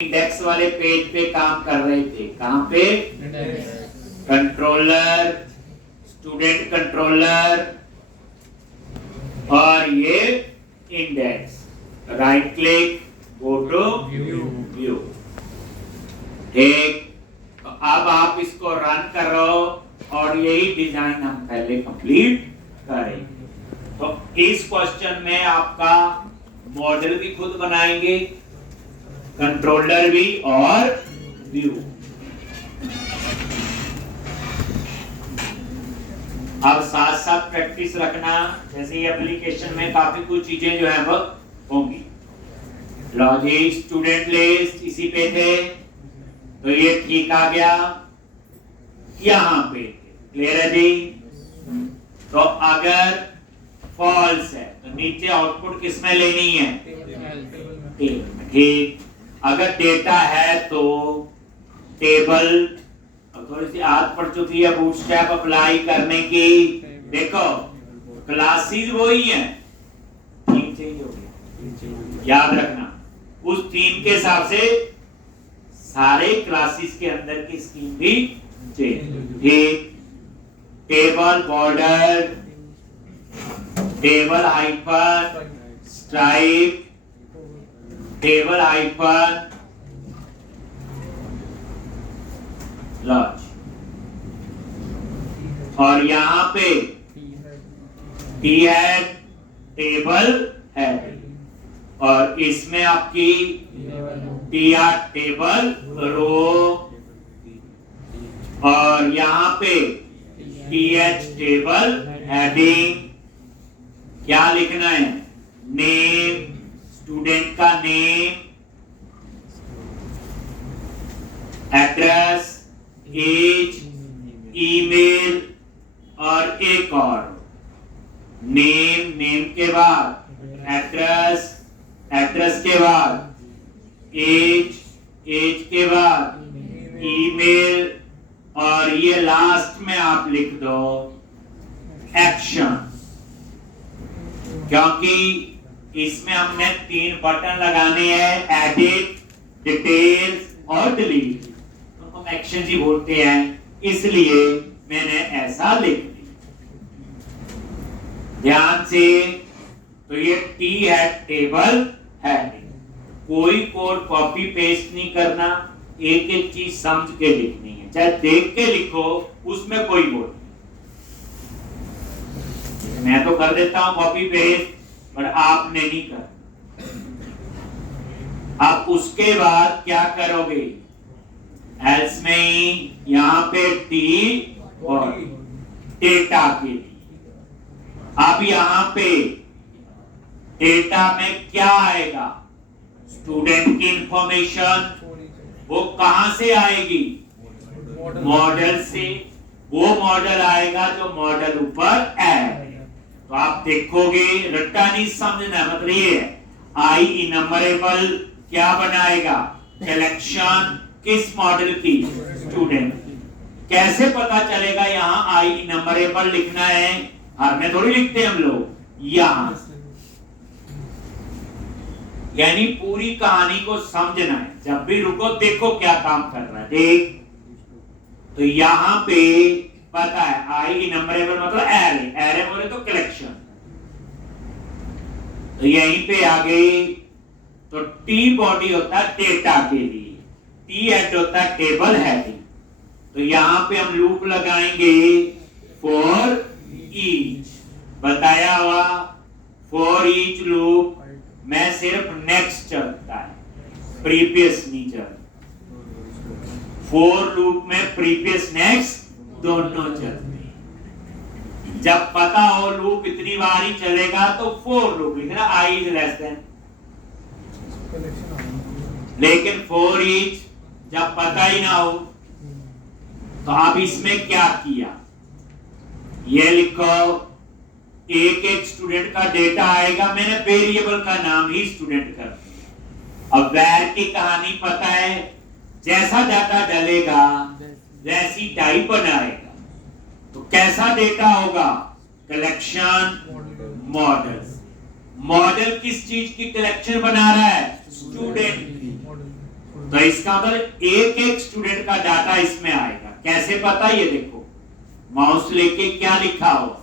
Index वाले page पे काम कर रहे थे। कहां पे? कंट्रोलर, स्टूडेंट कंट्रोलर और ये index. Right click, go to view. ठीक, तो अब आप इसको रन करो और यही डिजाइन हम पहले कंप्लीट करेंगे। तो इस क्वेश्चन में आपका मॉडल भी खुद बनाएंगे, कंट्रोलर भी और व्यू। अब साथ साथ प्रैक्टिस रखना, जैसे ये एप्लीकेशन में काफी कुछ चीजें जो है वो होंगी। लॉजिक, स्टूडेंट लिस्ट इसी पे थे, तो ये ठीक आ गया। यहां पे क्लियर है जी? तो अगर फॉल्स है तो नीचे आउटपुट किसमें लेनी है? ठीक। अगर डेटा है तो टेबल, थोड़ी सी आदत पड़ चुकी है बूटस्ट्रैप अप्लाई करने की। देखो क्लासेस वही हैं, थीम चेंज हो गया, याद रखना। उस थीम के हिसाब से सारे क्लासेस के अंदर की स्कीम भी चेंज। ठीक, table border, table hyphen stripe, table hyphen लॉज, और यहां पे टी हेड टेबल है, और इसमें आपकी टी आर टेबल रो, और यहां पे टी एच टेबल हेडिंग। क्या लिखना है? नेम, स्टूडेंट का नेम, एड्रेस, एज, ईमेल, और एक और नेम, नेम के बाद एड्रेस, एड्रेस के बाद एज, एज के बाद ईमेल, और ये लास्ट में आप लिख दो एक्शन, क्योंकि इसमें हमने 3 बटन लगाने हैं, एडिट, डिटेल्स और डिलीट। तो हम एक्शन ही बोलते हैं, इसलिए मैंने ऐसा लिख दिया ध्यान से। तो ये टी है टेबल है, कोई कोड कॉपी पेस्ट नहीं करना, एक एक चीज समझ के लिखनी है, चाहे देख के लिखो, उसमें कोई बोल। मैं तो कर देता हूं कॉपी पेस्ट, पर आपने नहीं कर। अब उसके बाद क्या करोगे? एल्स में यहां पे टी और डेटा के लिए। अब यहां पे डेटा में क्या आएगा? स्टूडेंट की इंफॉर्मेशन। वो कहां से आएगी? मॉडल से। वो मॉडल आएगा जो मॉडल ऊपर ऐड। तो आप देखोगे, रट्टा नहीं समझना, मतलब ये है आई इनमरेबल क्या बनाएगा? कलेक्शन किस मॉडल की? स्टूडेंट की। कैसे पता चलेगा यहां आई इनमरेबल लिखना है? हर में थोड़ी लिखते हैं हम लोग, यहां। यानी पूरी कहानी को समझना है, जब भी रुको देखो क्या काम कर रहा है। ठीक, तो यहां पे पता है आई इनमरेबल मतलब एरे, एरे बोले तो कलेक्शन। तो यहीं पे आ गई। तो टी बॉडी होता है डेटा के लिए, टी हेड होता है टेबल हेडिंग। तो यहां पे हम लूप लगाएंगे फॉर ईच, बताया हुआ फॉर ईच लूप में सिर्फ नेक्स्ट चलता है, प्रीवियस नहीं चलता। फॉर लूप में प्रीवियस नेक्स्ट दोनों चलते हैं। जब पता हो लूप इतनी बार ही चलेगा तो फॉर लूप लिखना, आई इज लेस देन। लेकिन फॉर ईच जब पता ही ना हो, तो अब इसमें क्या किया? ये लिखो, एक एक स्टूडेंट का डेटा आएगा, मैंने वेरिएबल का नाम ही स्टूडेंट कर दिया। अब वैर की कहानी पता है, जैसा डाटा डलेगा वैसी टाइप बनाएगा। तो कैसा डेटा होगा? Collection model. मॉडल किस चीज की कलेक्शन बना रहा है? स्टूडेंट की। तो इसका मतलब एक एक स्टूडेंट का डाटा इसमें आएगा। कैसे पता, ये देखो माउस लेके क्या लिखा हुआ,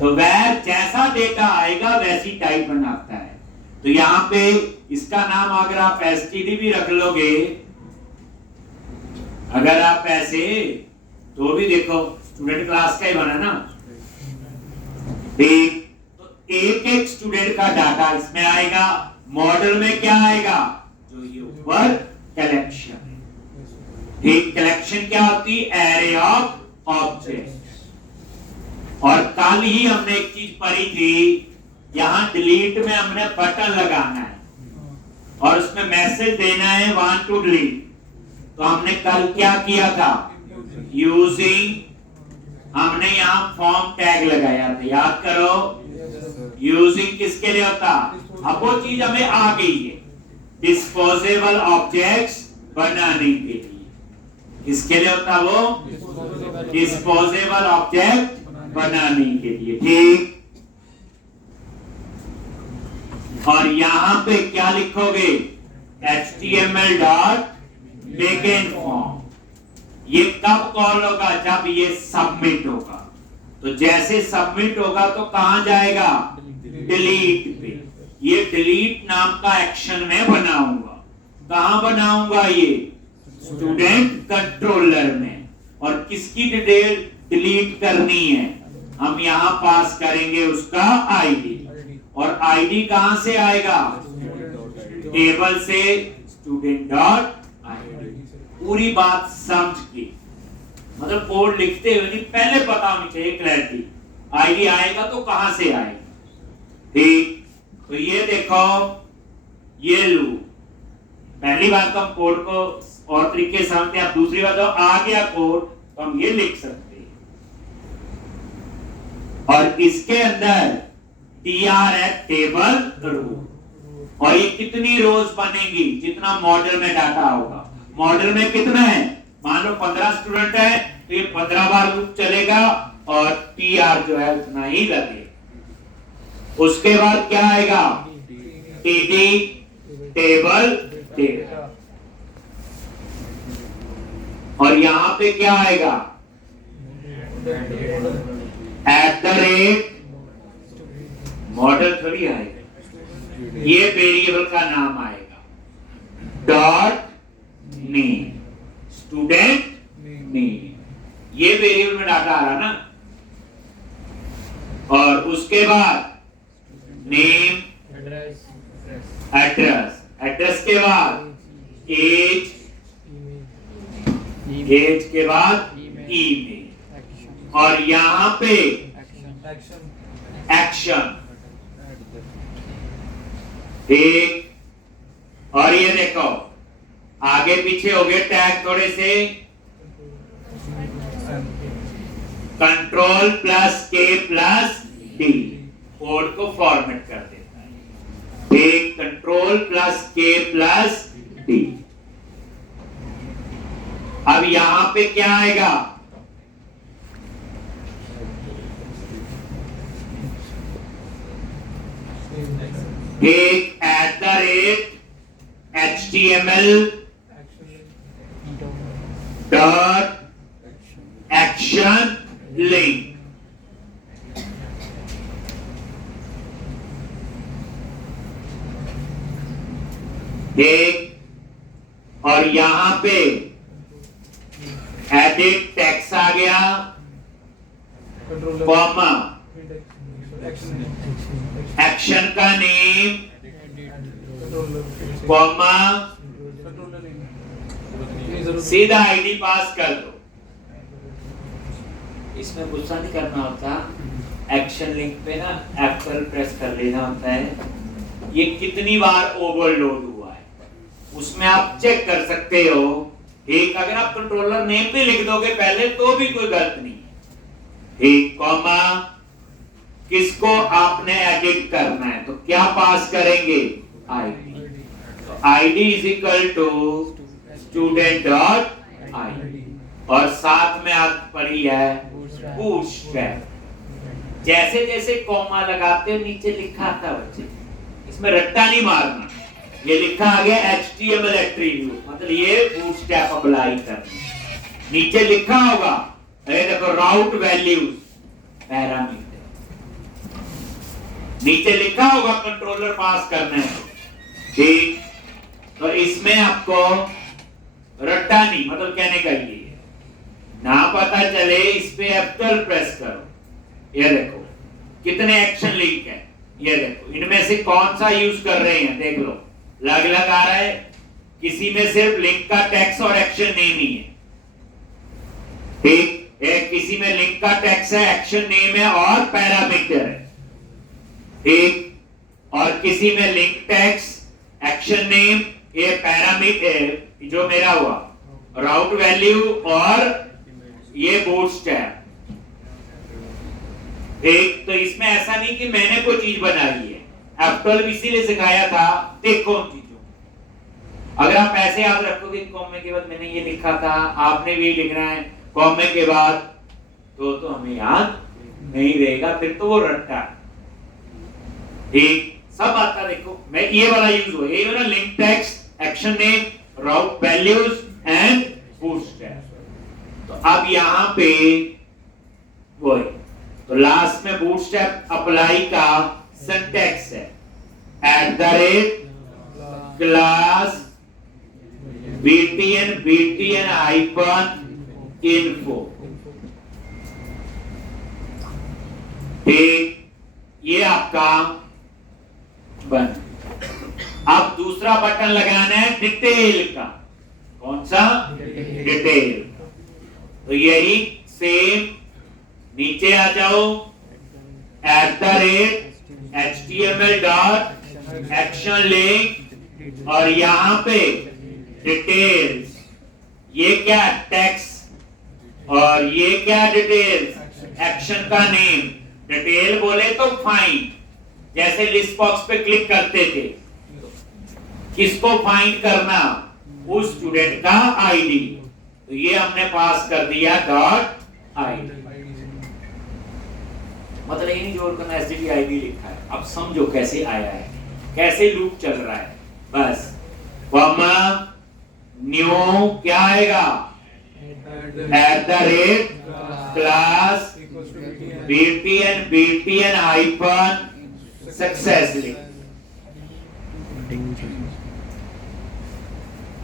तो वह जैसा डेटा आएगा वैसी टाइप बनाता है। तो यहाँ पे इसका नाम अगर आप एसटीडी भी रख लोगे, अगर आप ऐसे, तो भी देखो स्टूडेंट क्लास का ही बना ना। ठीक, तो एक एक स्टूडेंट का डाटा इसमें आएगा। मॉडल में क्या आएगा, जो ये ऊपर कलेक्शन। ठीक, कलेक्शन क्या होती है, एरे ऑफ ऑब्जेक्ट। और कल ही हमने एक चीज पढ़ी थी, यहां डिलीट में हमने बटन लगाना है और उसमें मैसेज देना है वांट टू डिलीट। तो हमने कल क्या किया था, यूजिंग, हमने यहां फॉर्म टैग लगाया था, याद करो। यूजिंग किसके लिए होता, अब वो चीज हमें आ गई है, डिस्पोजेबल ऑब्जेक्ट्स बनाने के लिए। किसके लिए होता वो, डिस्पोजेबल ऑब्जेक्ट बनाने के लिए। ठीक, और यहां पे क्या लिखोगे, HTML डॉट बेगिन फॉर्म। ये कब कॉल होगा, जब ये सबमिट होगा। तो जैसे सबमिट होगा तो कहां जाएगा, डिलीट पे। ये डिलीट नाम का एक्शन में बनाऊंगा। कहां बनाऊंगा, ये स्टूडेंट कंट्रोलर में। और किसकी डिटेल डिलीट करनी है, हम यहां पास करेंगे उसका आईडी। और आईडी कहां से आएगा, टेबल से, स्टूडेंट डॉट आईडी। पूरी बात समझ के, मतलब कोड लिखते हुए नहीं, पहले पता होनी चाहिए क्लैरिटी। आईडी आएगा तो कहां से आएगा। ठीक, तो ये देखो, ये लू, पहली बात तो हम कोड को और तरीके से समझते हैं। अब दूसरी बात, तो आ गया कोड तो हम ये लिख सकते हैं। और इसके अंदर TR है टेबल रो। और ये कितनी रोज बनेगी, जितना मॉडल में डाटा होगा। मॉडल में कितना है, मान लो 15 स्टूडेंट है तो ये 15 बार लूप चलेगा और TR जो है उतना ही लगेगा। उसके बाद क्या आएगा, TD टेबल टेबल। और यहां पे क्या आएगा, @ मॉडल थोड़ी आएगा, ये वेरिएबल का नाम आएगा, डॉट नेम, स्टूडेंट नेम। ये वेरिएबल में डाटा आ रहा ना। और उसके बाद नेम, एड्रेस, एड्रेस के बाद एज, एज के बाद ईमेल। और यहां पे एक्शन। ठीक, और ये देखो आगे पीछे हो गए टैग थोड़े से, कंट्रोल प्लस के प्लस डी कोड को फॉर्मेट कर देता है। ठीक, कंट्रोल प्लस के प्लस डी। अब यहां पे क्या आएगा, एक @HTML डॉट एक्शन लिंक। एक, और यहां पे एडिट टेक्स्ट आ गया, कॉमा, एक्शन का नेम, कॉमा, सीधा आईडी पास कर दो। इसमें गुस्सा नहीं करना होता। एक्शन लिंक पे ना F12 प्रेस कर लेना होता है। ये कितनी बार ओवरलोड हुआ है उसमें आप चेक कर सकते हो। एक, अगर आप कंट्रोलर नेम भी लिख दोगे पहले तो भी कोई गलत नहीं है। एक, कॉमा, किसको आपने एडिट करना है तो क्या पास करेंगे, आईडी। तो ID is equal to student dot ID. और साथ में आप पढ़ी है बूटस्ट्रैप। जैसे जैसे कॉमा लगाते नीचे लिखा था बच्चे, इसमें रट्टा नहीं मारना। ये लिखा आ गया HTML एट्रीब्यूट, मतलब ये बूटस्ट्रैप अप्लाई करना। नीचे लिखा होगा, अरे देखो राउट वैल्यूज पैरामीटर, नीचे लिखा होगा कंट्रोलर पास करना है। ठीक, तो इसमें आपको रट्टा नहीं, मतलब कहने का ये ना पता चले, इस पे F12 प्रेस करो। ये देखो कितने एक्शन लिंक है, ये देखो इनमें से कौन सा यूज कर रहे हैं, देख लो अलग अलग आ रहा है। किसी में सिर्फ लिंक का टेक्स्ट और एक्शन नेम ही है। ठीक, किसी में लिंक का टेक्स्ट है, एक्शन नेम है और पैरामीटर है। ठीक, और किसी में लिंक टेक्स्ट, एक्शन नेम, ये पैरामीटर जो मेरा हुआ, राउट वैल्यू और ये बूटस्ट्रैप। ठीक, तो इसमें ऐसा नहीं कि मैंने कोई चीज बनाई है, F12 इसीलिए सिखाया था देखो चीजों। अगर आप ऐसे याद रखोगे कॉमे के बाद मैंने ये लिखा था, आपने भी लिखना है कॉमे के बाद, तो हमें याद नहीं रहेगा, फिर तो वो रट्टा। ठीक, सब आता देखो, मैं ये वाला यूज हुआ, ये ना link text, action name, route values and bootstrap. तो अब यहां पे वो है, तो लास्ट में बूटस्ट्रैप अप्लाई का सिंटैक्स है @class btn hyphen info। ठीक, ये आपका बन। अब दूसरा बटन लगाना है डिटेल का, कौन सा, डिटेल। तो यही सेम, नीचे आ जाओ @html.action link और यहां पे डिटेल्स, ये क्या टेक्स्ट और ये क्या डिटेल्स, एक्शन का नेम। डिटेल बोले तो फाइंड, जैसे लिस्ट बॉक्स पे क्लिक करते थे, किसको फाइंड करना, उस स्टूडेंट का आईडी, तो ये हमने पास कर दिया .id। मतलब ये नहीं जोड़ करना, std id लिखा है। अब समझो कैसे आया है, कैसे लूप चल रहा है। बस कॉमा न्यू क्या आएगा, @class btn hyphen success link।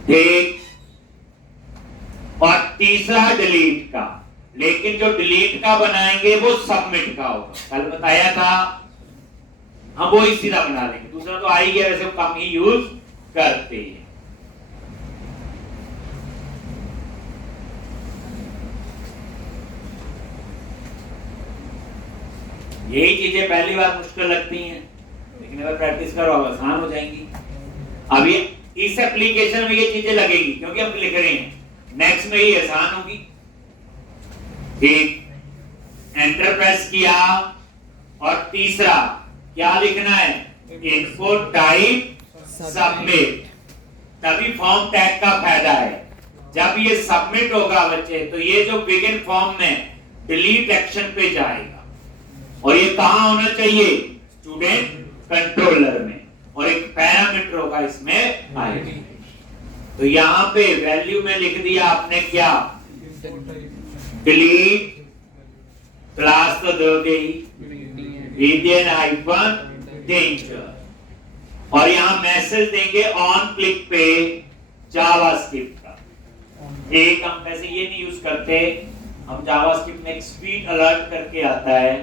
ठीक, और तीसरा डिलीट का, लेकिन जो डिलीट का बनाएंगे वो सबमिट का होगा। कल बताया था, हम वो ही सीधा बना लेंगे, दूसरा तो आ ही गया, वैसे कम ही यूज करते हैं। यही चीजें पहली बार मुश्किल लगती हैं, लेकिन अगर प्रैक्टिस करो आसान हो जाएंगी। अब ये इस एप्लीकेशन में ये चीजें लगेगी क्योंकि हम लिख रहे हैं, नेक्स्ट में ही आसान होगी। ठीक, एंटर प्रेस किया और तीसरा क्या लिखना है, इनपुट टाइप सबमिट। तभी फॉर्म टैग का फायदा है, जब ये सबमिट होगा बच्चे, तो ये जो बिगिन फॉर्म में डिलीट एक्शन पे जाएगा, और ये कहां होना चाहिए, स्टूडेंट कंट्रोलर में, और एक पैरामीटर होगा इसमें आईडी। तो यहां पे वैल्यू में लिख दिया आपने क्या, डिलीट, क्लास तो दोगे ही btn hyphen danger, और यहां मैसेज देंगे ऑन क्लिक पे जावास्क्रिप्ट का। एक हम वैसे ये नहीं यूज करते, हम जावास्क्रिप्ट में एक स्पीड अलर्ट करके आता है,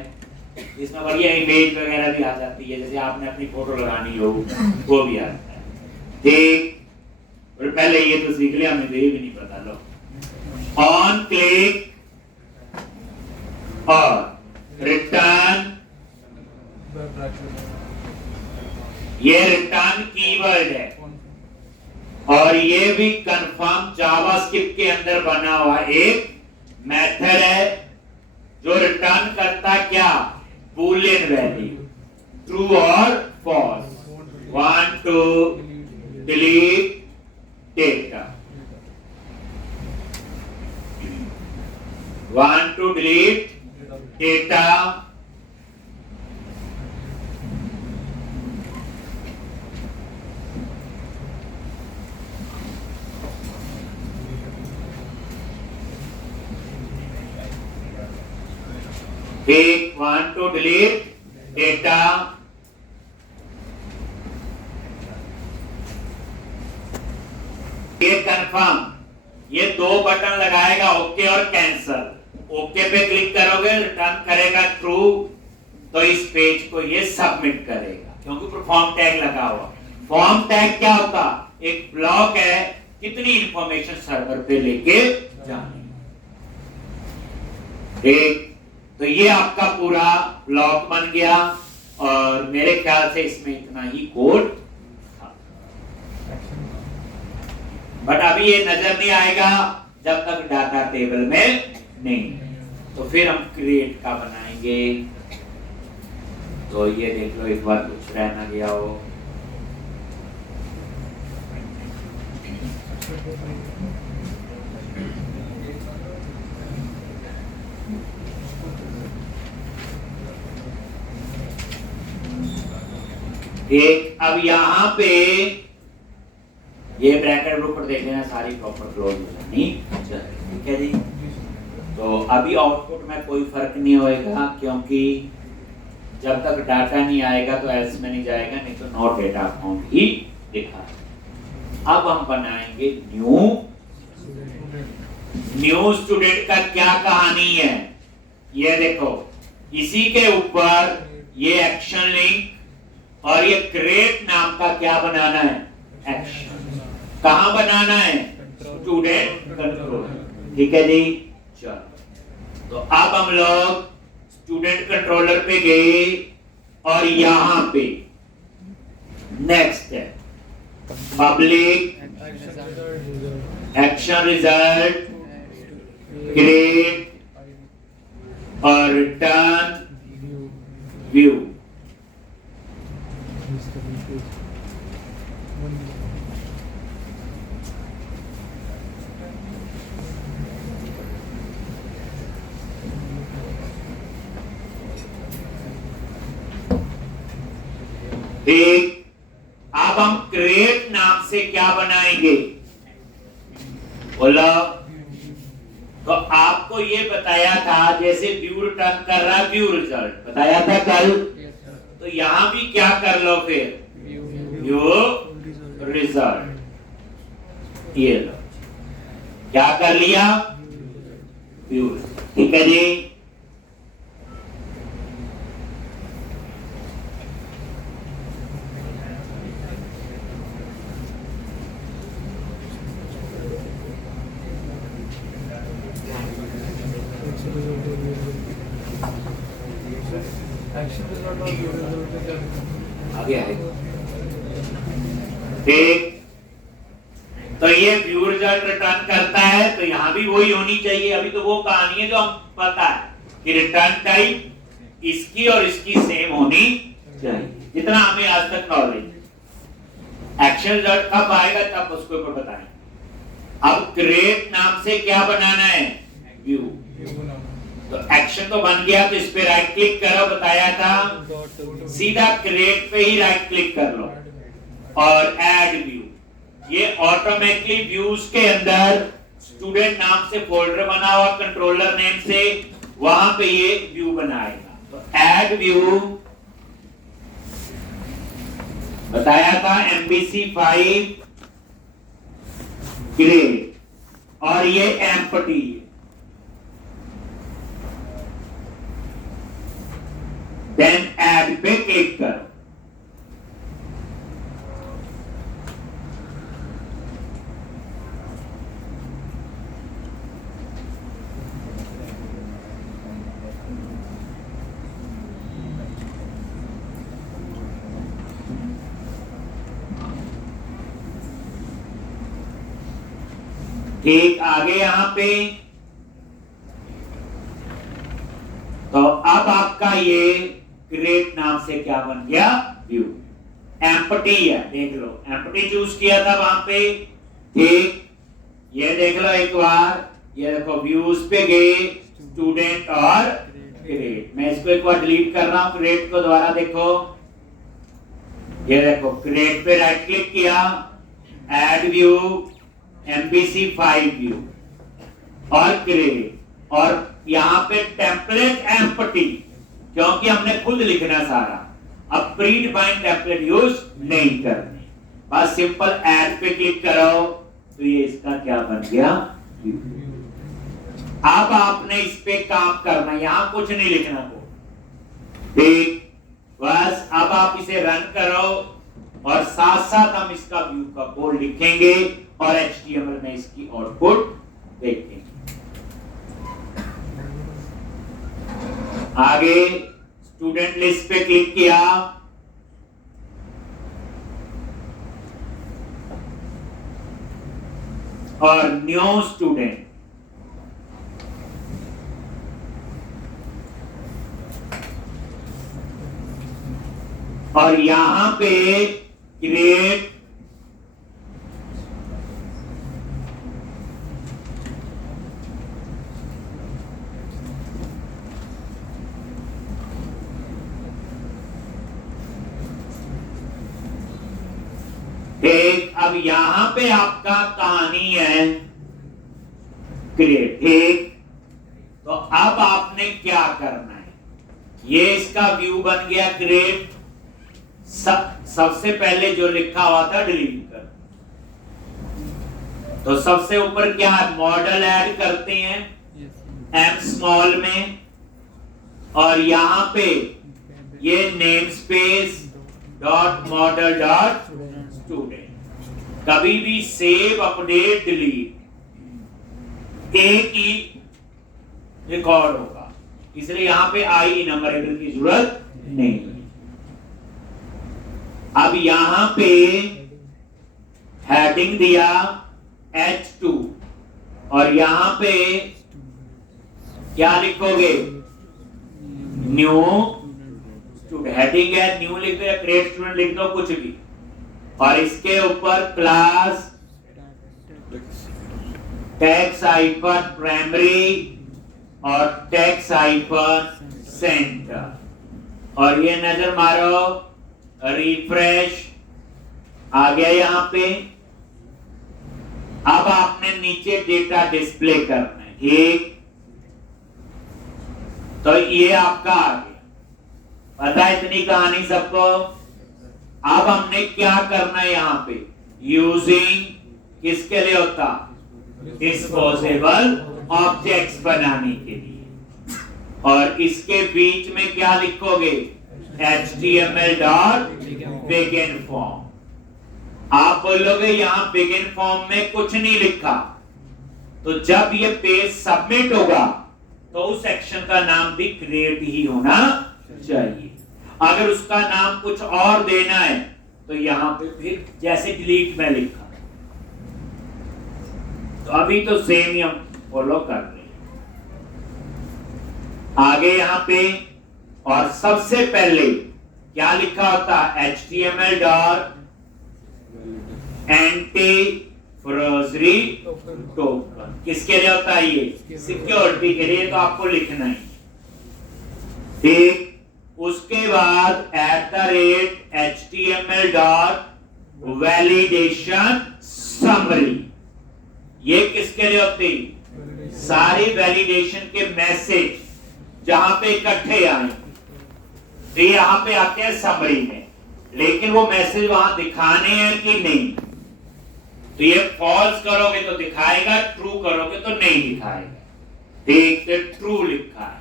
इसमें बढ़िया इमेज वगैरह भी आ जाती है, जैसे आपने अपनी फोटो लगानी हो वो भी आता है। ठीक, और पहले ये तो सीख लिया, हमें ये भी नहीं पता। लो, ऑन क्लिक और रिटर्न, ये रिटर्न कीवर्ड है, और ये भी कंफर्म जावास्क्रिप्ट के अंदर बना हुआ एक मेथड है जो रिटर्न करता क्या, बूलियन वैल्यू, ट्रू और false. Want to delete data, want to delete data, ठीक, want to delete data, ये कंफर्म, ये दो बटन लगाएगा ओके और कैंसल। ओके पे क्लिक करोगे रिटर्न करेगा ट्रू, तो इस पेज को ये सबमिट करेगा क्योंकि ऊपर फॉर्म टैग लगा हुआ। फॉर्म टैग क्या होता? एक ब्लॉक है कितनी इंफॉर्मेशन सर्वर पे लेके जानी। ठीक, तो ये आपका पूरा ब्लॉक बन गया और मेरे ख्याल से इसमें इतना ही कोड था, बट अभी ये नजर नहीं आएगा जब तक डाटा टेबल में नहीं। तो फिर हम क्रिएट का बनाएंगे। तो ये देख लो एक बार कुछ रह ना गया हो। एक अब यहां पे ये ब्रैकेट ऊपर देख लेना, सारी प्रॉपर क्लोज हो जानी चाहिए। ठीक है जी। तो अभी आउटपुट में कोई फर्क नहीं होएगा क्योंकि जब तक डाटा नहीं आएगा तो एल्स में नहीं जाएगा, नहीं तो नॉट डेटा फाउंड ही दिखा। अब हम बनाएंगे न्यू स्टूडेंट का क्या कहानी है ये देखो। इसी के ऊपर ये एक्शन लिंक और ये क्रिएट नाम का क्या बनाना है? एक्शन। कहां बनाना है? Student controller. ठीक है जी। चलो, तो अब हम लोग स्टूडेंट कंट्रोलर पे गए और यहां पे नेक्स्ट है पब्लिक एक्शन रिजल्ट क्रिएट और रिटर्न व्यू। ठीक, अब हम क्रिएट नाम से क्या बनाएंगे बोलो। तो आपको ये बताया था जैसे व्यू रिटर्न कर रहा है, व्यू रिजल्ट बताया था कल। तो यहां भी क्या कर लो फिर व्यू रिजल्ट। ये लो क्या कर लिया? व्यू। ठीक है जी। आगे आएगा। ठीक, तो ये व्यू रिजल्ट रिटर्न करता है, तो यहां भी वही होनी चाहिए। अभी तो वो कहानी है जो हम पता है कि रिटर्न टाइप इसकी और इसकी सेम होनी चाहिए, जितना हमें आज तक नॉलेज। एक्शन रिजल्ट कब आएगा तब उसको ऊपर बताएं। अब क्रिएट नाम से क्या बनाना है? व्यू। तो एक्शन तो बन गया, तो इस पे राइट क्लिक करो, बताया था सीधा क्रिएट पे ही राइट क्लिक कर लो और ऐड व्यू। ये ऑटोमेटिकली व्यूज के अंदर स्टूडेंट नाम से फोल्डर बना हुआ कंट्रोलर नेम से, वहां पे ये व्यू बनाएगा। तो ऐड व्यू बताया था MVC5 क्रिएट और ये एम्प्टी। देन ऐड पे क्लिक करो। ठीक, आगे यहां पे तो अब आपका ये क्रिएट नाम से क्या बन गया? व्यू। एम्प्टी है, देख लो एम्प्टी चूज किया था वहां पे। ठीक, ये देख लो एक बार, ये देखो व्यूज पे गए स्टूडेंट और क्रिएट। मैं इसको एक बार डिलीट कर रहा हूं, क्रिएट को दोबारा देखो। ये देखो क्रिएट पे राइट क्लिक किया, ऐड व्यू, MVC5 व्यू और क्रिएट, और यहां पे टेम्पलेट एम्प्टी क्योंकि हमने खुद लिखना सारा। अब प्री डिफाइंड टेम्पलेट यूज नहीं करने, बस सिंपल ऐड पे क्लिक करो तो ये इसका क्या बन गया। अब आपने इस पे काम करना, यहां कुछ नहीं लिखना को, ठीक। बस अब आप इसे रन करो और साथ साथ हम इसका व्यू का कोड लिखेंगे और HTML में इसकी आउटपुट देखेंगे। आगे स्टूडेंट लिस्ट पे क्लिक किया, और न्यू स्टूडेंट, और यहां पे क्रिएट ठीक। अब यहां पे आपका कहानी है क्रिएट, ठीक। तो अब आपने क्या करना है, ये इसका व्यू बन गया क्रिएट। सबसे पहले जो लिखा हुआ था डिलीट कर, तो सबसे ऊपर क्या है, मॉडल ऐड करते हैं M स्मॉल में, और यहां पे ये name space dot model dot student. कभी भी सेव अपडेट डिलीट एक ही रिकॉर्ड होगा, इसलिए यहां पे आई इनमरेबल की जरूरत नहीं है। अब यहां पे हेडिंग दिया H2, और यहां पे क्या लिखोगे, न्यू स्टूडेंट। हेडिंग है, न्यू लिख दो या क्रिएट स्टूडेंट लिख दो, कुछ भी। और इसके ऊपर क्लास टैक्स हाइफन प्राइमरी और टैक्स हाइफन सेंटर, और ये नजर मारो, रिफ्रेश आ गया यहां पे। अब आपने नीचे डेटा डिस्प्ले करना है, ठीक। तो ये आपका आ गया, पता है इतनी कहानी सबको। अब हमने क्या करना है यहां पे, यूजिंग किसके लिए होता, डिस्पोजेबल ऑब्जेक्ट्स बनाने के लिए। और इसके बीच में क्या लिखोगे, HTML डॉट बिगिन फॉर्म। आप बोलोगे यहां बिगिन फॉर्म में कुछ नहीं लिखा, तो जब ये पेज सबमिट होगा तो उस सेक्शन का नाम भी क्रिएट ही होना चाहिए। अगर उसका नाम कुछ और देना है तो यहां पे फिर जैसे डिलीट में लिखा, तो अभी तो सेम ही हम फॉलो कर रहे हैं। आगे यहां पे, और सबसे पहले क्या लिखा होता, HTML डॉट एंटी फ्रोजरी टोकन। किसके लिए होता है ये, सिक्योरिटी के लिए, तो आपको लिखना है, ठीक। उसके बाद @HTML डॉट वैलिडेशन समरी, ये किसके लिए होती, सारी वैलिडेशन के मैसेज जहां पे इकट्ठे आए, तो यहां पे आते हैं समरी में, लेकिन वो मैसेज वहां दिखाने हैं कि नहीं। तो ये फॉल्स करोगे तो दिखाएगा, ट्रू करोगे तो नहीं दिखाएगा, ठीक। तो ट्रू लिखा है।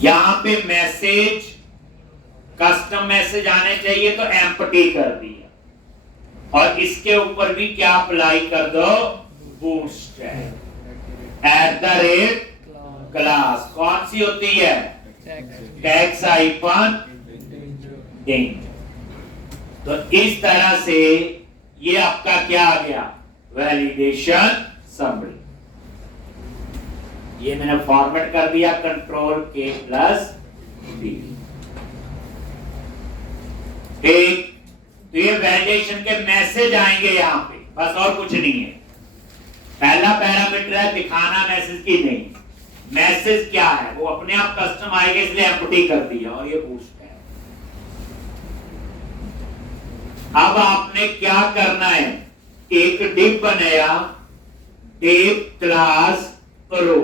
यहां पे मैसेज कस्टम मैसेज आने चाहिए, तो एम्प्टी कर दिया, और इसके ऊपर भी क्या अप्लाई कर दो, बूटस्ट्रैप @क्लास। कौन सी होती है, टैक्स हाइफन इंट। तो इस तरह से ये आपका क्या आ गया, वैलिडेशन समरी। ये मैंने फॉर्मेट कर दिया Ctrl+D, ठीक। तो ये वैलिडेशन के मैसेज आएंगे यहां पे, बस और कुछ नहीं है। पहला पैरामीटर है दिखाना मैसेज की नहीं, मैसेज क्या है वो अपने आप कस्टम आएगा, इसलिए एम्प्टी कर दिया, और ये बूस्ट है। अब आपने क्या करना है, एक डिव बनाया, डिव क्लास रो,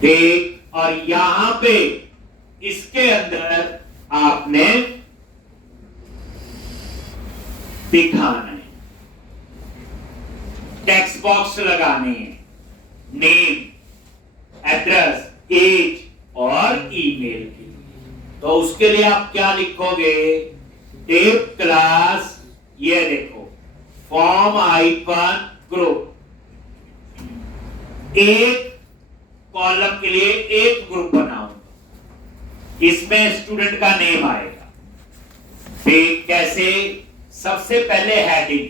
ठीक। और यहां पे इसके अंदर आपने दिखाना है, टेक्स्ट बॉक्स लगाने हैं, नेम, एड्रेस, एज और ईमेल की। तो उसके लिए आप क्या लिखोगे, टेप क्लास, ये देखो फॉर्म आइकन ग्रुप, एक कॉलम के लिए एक ग्रुप बनाऊंगा, इसमें स्टूडेंट का नेम आएगा। फिर कैसे, सबसे पहले हेडिंग,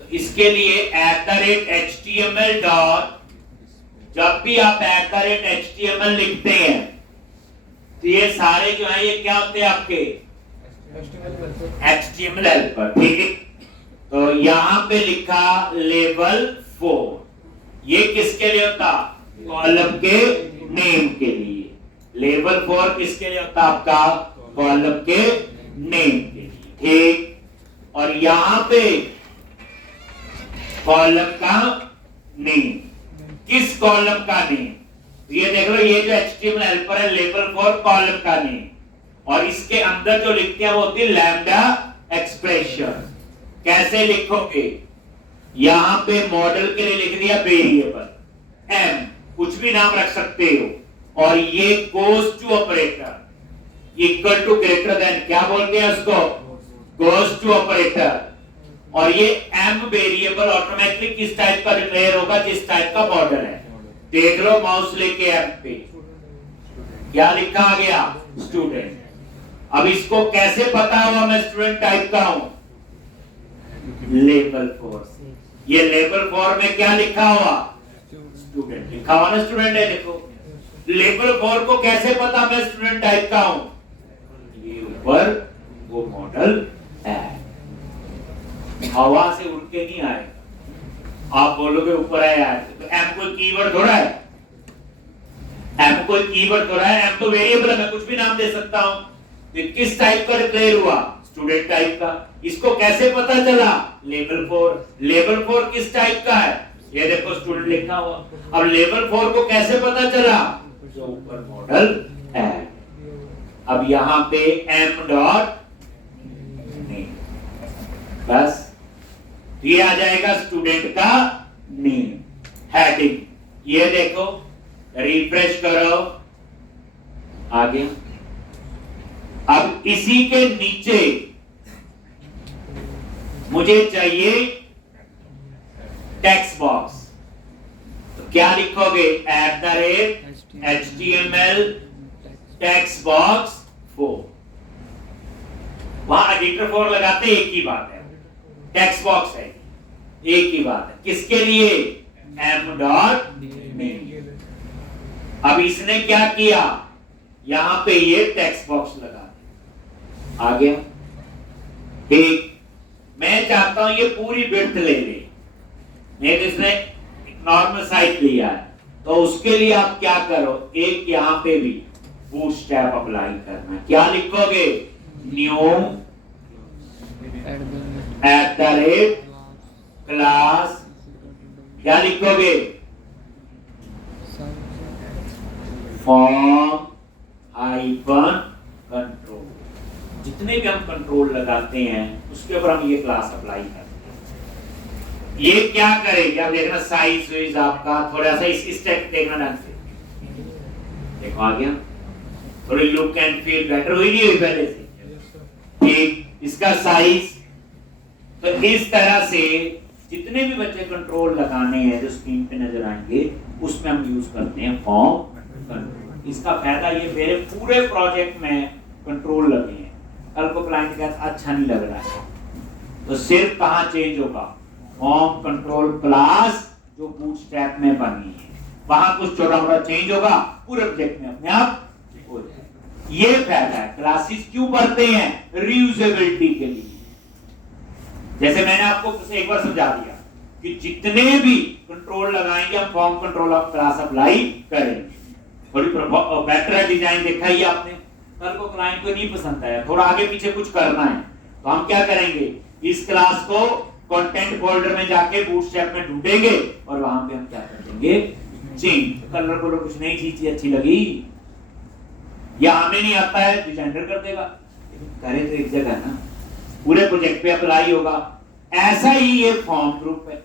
तो इसके लिए @html डॉट, जब भी आप @html लिखते हैं तो ये सारे जो है ये क्या होते हैं आपके HTML हेल्पर, ठीक है। तो यहां पे लिखा लेवल 4, ये किसके लिए होता, कॉलम के नेम के लिए। लेवल 4 किसके लिए होता आपका, कॉलम के नेम के लिए, ठीक। और यहां पे कॉलम का नेम, किस कॉलम का नेम, ये देख लो, ये जो HTML हेल्पर है लेवल 4 कॉलम का नेम, और इसके अंदर जो लिखते हैं वो होती है लैम्डा एक्सप्रेशन। कैसे लिखोगे, यहां पे मॉडल के लिए लिख दिया वेरिएबल m, कुछ भी नाम रख सकते हो, और ये goes to operator equal to greater than, क्या बोलते हैं उसको, गोज टू ऑपरेटर। और ये m वेरिएबल ऑटोमेटिकली किस टाइप का डिक्लेयर होगा, जिस टाइप का मॉडल है। देख लो माउस लेके m पे क्या लिखा आ गया, स्टूडेंट। अब इसको कैसे पता हुआ मैं स्टूडेंट टाइप का हूं, लेवल 4 से। ये लेवल 4 में क्या लिखा हुआ, स्टूडेंट लिखा हुआ ना, स्टूडेंट है। देखो लेवल 4 को कैसे पता मैं स्टूडेंट टाइप का हूं, ये ऊपर वो मॉडल है, हवा से उड़ के नहीं आएगा। आप बोलोगे ऊपर है यार, तो m कोई कीवर्ड थोड़ा है, m कोई कीवर्ड थोड़ा है, m तो वेरिएबल है, मैं कुछ भी नाम दे सकता हूं। तो किस टाइप का डिक्लेयर हुआ, स्टूडेंट टाइप का। इसको कैसे पता चला, लेवल 4। लेवल 4 किस टाइप का है, ये देखो स्टूडेंट लिखा हुआ। अब लेवल 4 को कैसे पता चला, जो ऊपर मॉडल है। अब यहां पे m डॉट नेम, बस ये आ जाएगा स्टूडेंट का नेम। हेडिंग, ये देखो, रिफ्रेश करो, आ गया। अब इसी के नीचे मुझे चाहिए टेक्स्ट बॉक्स, तो क्या लिखोगे, @HTML टेक्स्ट बॉक्स 4। वहां एडिटर 4 लगाते एक ही बात है, टेक्स्ट बॉक्स है एक ही बात है, किसके लिए, m डॉट नेम। अब इसने क्या किया, यहां पे ये टेक्स्ट बॉक्स लगा आ गया, ठीक। मैं चाहता हूं ये पूरी विड्थ ले ले, नहीं तो इसने नॉर्मल साइज लिया है, तो उसके लिए आप क्या करो, एक यहां पे भी बूटस्ट्रैप अप्लाई करना। क्या लिखोगे, न्यू @class, क्या लिखोगे, फॉर्म हाइफन कंट्रोल। जितने भी हम कंट्रोल लगाते हैं उसके ऊपर हम ये क्लास अप्लाई करते हैं। ये क्या करेगी, अब देखना साइज वाइज आपका थोड़ा सा इस स्टेप देखना ढंग से, देखो आ गया, थोड़ी लुक एंड फील बेटर हुई नहीं हुई पहले से, ठीक। इसका साइज, तो इस तरह से जितने भी बच्चे कंट्रोल लगाने हैं जो स्क्रीन पे नजर आएंगे उसमें हम यूज करते हैं फॉर्म कंट्रोल। इसका फायदा ये, मेरे पूरे प्रोजेक्ट में कंट्रोल लगे हैं, कल को क्लाइंट कहता अच्छा नहीं लग रहा है, तो सिर्फ कहां चेंज होगा, फॉर्म कंट्रोल क्लास जो बूटस्ट्रैप में बनी है, वहां कुछ छोटा मोटा चेंज होगा, पूरे प्रोजेक्ट में अपने आप हो जाए। ये फायदा है। क्लासेस क्यों पढ़ते हैं, रीयूजेबिलिटी के लिए। जैसे मैंने आपको एक बार समझा दिया कि जितने भी कंट्रोल लगाएंगे हम form control of class apply करेंगे। थोड़ी बेटर डिजाइन देखा ही आपने, कल को क्लाइंट को नहीं पसंद आया, थोड़ा आगे पीछे कुछ करना है, तो हम क्या करेंगे, इस क्लास को कंटेंट फोल्डर में जाके बूटस्ट्रैप में ढूंढेंगे और वहां पे हम क्या कर देंगे, चेंज। कलर को कुछ नई चीज अच्छी लगी, या हमें नहीं आता है डिजाइनर कर देगा, करे तो एक जगह ना, पूरे प्रोजेक्ट पे अप्लाई होगा। ऐसा ही ये फॉर्म ग्रुप है,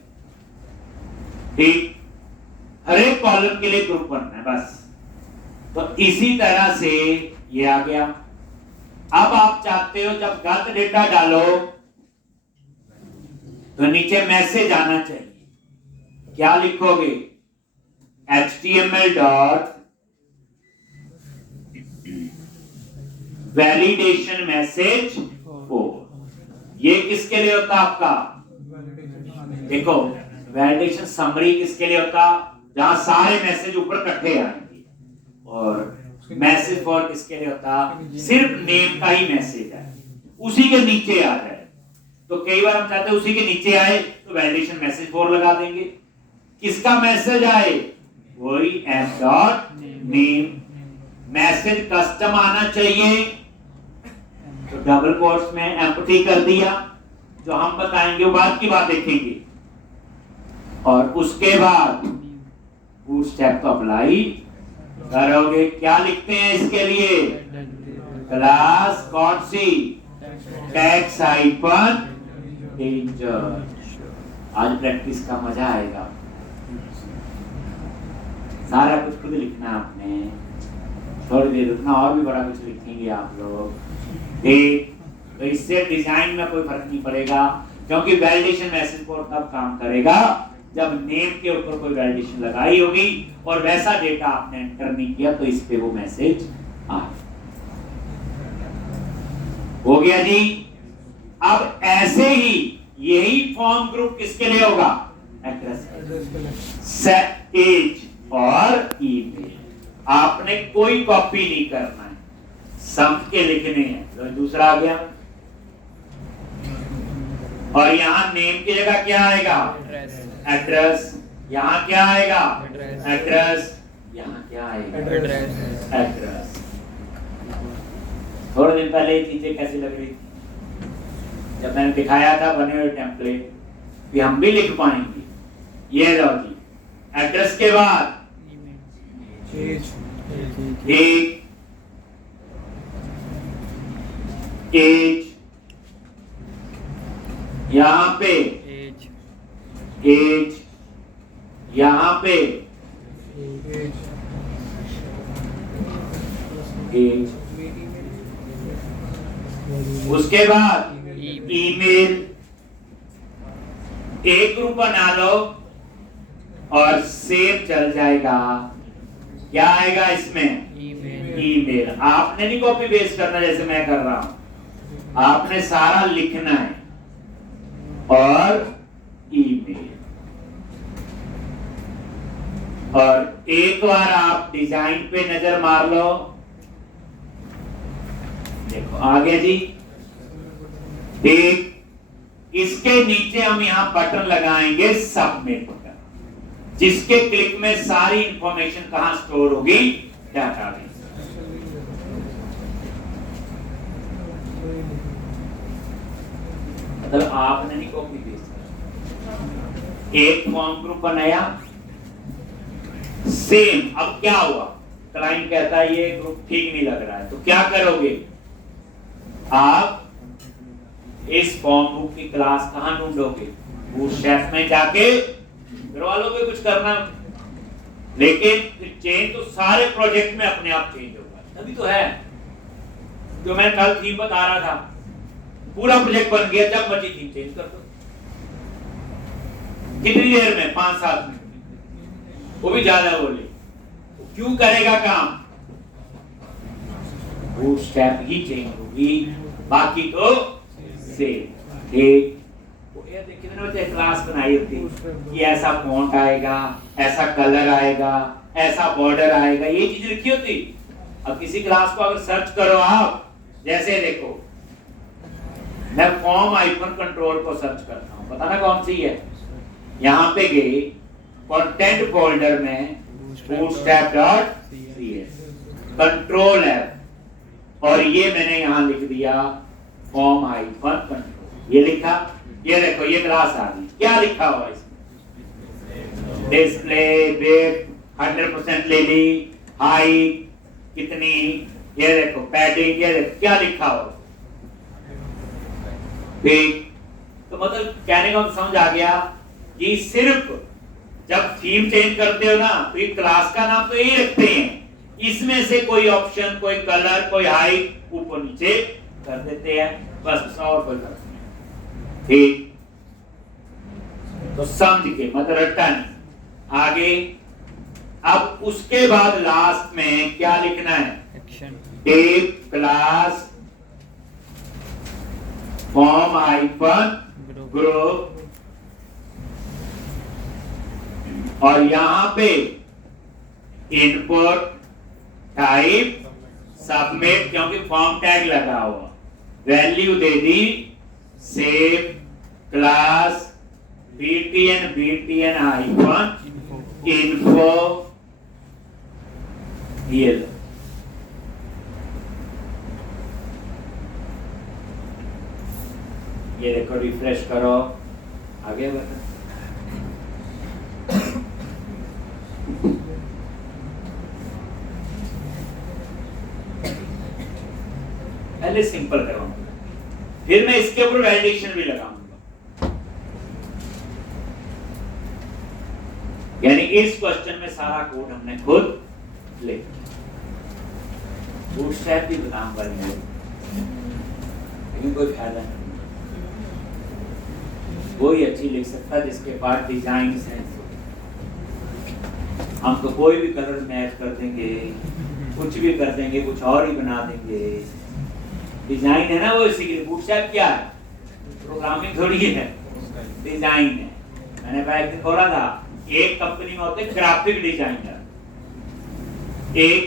ठीक, हर एक कॉलम के लिए ग्रुप बनना है बस। तो इसी तरह से ये आ गया। अब आप चाहते हो जब गलत डेटा डालो तो नीचे मैसेज आना चाहिए, क्या लिखोगे? HTML dot validation message 4। ये किसके लिए होता है आपका? देखो वैलिडेशन समरी किसके लिए होता? जहां सारे मैसेज ऊपर इकट्ठे आएंगे। और मैसेज 4 किसके लिए होता? सिर्फ नेम का ही मैसेज है, उसी के नीचे आ जाए। तो कई बार हम चाहते हैं उसी के नीचे आए तो वैलिडेशन मैसेज 4 लगा देंगे। किसका मैसेज आए? वही M dot name. Message custom आना चाहिए तो डबल कोट्स में एम्पटी कर दिया, जो हम बताएंगे वो बाद की बात देखेंगे। और उसके बाद बूटस्ट्रैप को अप्लाई करोगे। क्या लिखते हैं इसके लिए? क्लास कौन सी? Text hyphen danger. आज प्रैक्टिस का मजा आएगा, सारा कुछ खुद लिखना आपने। थोड़ी देर रुकना, और भी बड़ा कुछ लिखेंगे आप लोग, ठीक। तो इससे डिजाइन में कोई फर्क नहीं पड़ेगा, क्योंकि वैलिडेशन मैसेज पर तब काम करेगा जब नेम के ऊपर कोई वैलिडेशन लगाई होगी और वैसा डेटा आपने एंटर नहीं किया तो इस पे वो मैसेज आ हो गया जी। अब ऐसे ही यही फॉर्म ग्रुप किसके लिए होगा? एड्रेस, एज और ईमेल। आपने कोई कॉपी नहीं करना है, सम के लिखने हैं। तो दूसरा आ गया, और यहां नेम की जगह क्या आएगा? एड्रेस। यहां क्या आएगा? एड्रेस। यहां क्या आएगा? एड्रेस। थोड़े दिन पहले ये चीजें कैसी लग रही थी जब मैंने दिखाया था बने हुए टेम्पलेट कि हम भी लिख पाएंगे। ये लो जी, एड्रेस के बाद एक एज, यहां पे एज, यहां पे एज, उसके बाद ईमेल। एक ग्रुप बना लो और सेव चल जाएगा। क्या आएगा इसमें? ईमेल। आपने नहीं कॉपी पेस्ट करना जैसे मैं कर रहा हूं, आपने सारा लिखना है। और ईमेल, और एक बार आप डिजाइन पे नजर मार लो, देखो आ गया जी। ठीक, इसके नीचे हम यहां बटन लगाएंगे सबमिट बटन, जिसके क्लिक में सारी इंफॉर्मेशन कहां स्टोर होगी? डाटाबेस। मतलब आपने नहीं कॉपी पेस्ट किया, एक फॉर्म ग्रुप बनाया, सेम। अब क्या हुआ? क्लाइंट कहता है ये ग्रुप ठीक नहीं लग रहा है, तो क्या करोगे? आप इस फॉर्म ग्रुप की क्लास कहां ढूंढोगे? बूटस्ट्रैप में जाके करवा लोगे कुछ करना, लेकिन चेंज तो सारे प्रोजेक्ट में अपने आप चेंज होगा। तभी तो है जो मैं कल थीम बता रहा था, पूरा प्रोजेक्ट बन गया, जब मर्जी थीम चेंज कर दो। कितनी देर में? 5-7 मिनट, वो भी ज्यादा बोले। क्यों करेगा काम? बूटस्ट्रैप ही चेंज होगी, बाकी तो सेम। ठीक, कितने बच्चे क्लास बनाई होती कि ऐसा फॉन्ट आएगा, ऐसा कलर आएगा, ऐसा बॉर्डर आएगा, ये चीज लिखी होती। अब किसी क्लास को अगर सर्च करो आप, जैसे देखो मैं फॉर्म आइकन कंट्रोल को सर्च करता हूं, पता ना कौन सी है। यहां पे गए कंटेंट फोल्डर में bootstrap.cs कंट्रोल है, और ये मैंने यहां लिख दिया फॉर्म आइकन कंट्रोल। ये लिखा, ये देखो ये क्लास आ गई। क्या लिखा हुआ इसमें? डिस्प्ले विड्थ 100% ले ली, हाइट कितनी, ये देखो पैडिंग, ये देखो क्या लिखा हो, ठीक। तो मतलब कहने का समझ आ गया कि सिर्फ जब थीम चेंज करते हो ना तो ये क्लास का नाम तो यही रखते हैं, इसमें से कोई ऑप्शन, कोई कलर, कोई हाइट ऊपर नीचे कर देते हैं, बस और कोई फर्क नहीं, ठीक। तो समझ के मतलब रट्टा नहीं। आगे अब उसके बाद लास्ट में क्या लिखना है, टेप क्लास फॉर्म हाइफन ग्रुप, और यहां पे इनपुट टाइप सबमिट, क्योंकि फॉर्म टैग लगा हुआ, वैल्यू दे दी save class btn hyphen info, ये लो। ये देखो रिफ्रेश करो, आगे बढ़ो। पहले सिंपल करवाऊंगा, फिर मैं इसके ऊपर वैलिडेशन भी लगाऊंगा, यानी इस क्वेश्चन में सारा कोड हमने खुद लिखा। बूटस्ट्रैप भी बताऊंगा नहीं, लेकिन कोई फायदा नहीं, वही अच्छी लिख सकता है जिसके पास डिजाइन सेंस हो। हम तो कोई भी कलर मैच कर देंगे, कुछ भी कर देंगे, कुछ और ही बना देंगे, डिजाइन है ना वो, इसी के लिए बूटस्ट्रैप क्या है, प्रोग्रामिंग थोड़ी है, डिजाइन है। मैंने एक दिन बोला था, एक कंपनी में होते ग्राफिक डिजाइनर, एक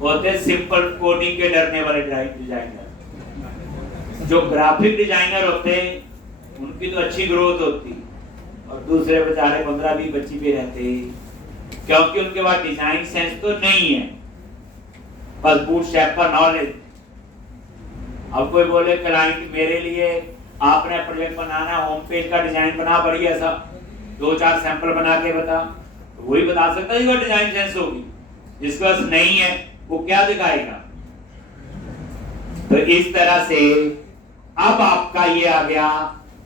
होते सिंपल कोडिंग के डरने वाले डिजाइनर। जो ग्राफिक डिजाइनर होते उनकी तो अच्छी ग्रोथ होती, और दूसरे बेचारे 15-20 बच्चे भी रहते, क्योंकि उनके पास डिजाइन सेंस तो नहीं है, बस बूटस्ट्रैप का नॉलेज। अब कोई बोले क्लाइंट मेरे लिए आपने प्रोजेक्ट बनाना, होम पेज का डिजाइन बना बढ़िया सा, 2-4 सैंपल बना के बता, तो वही बता सकता है डिजाइन सेंस होगी। जिसके पास नहीं है वो क्या दिखाएगा। तो इस तरह से अब आपका ये आ गया।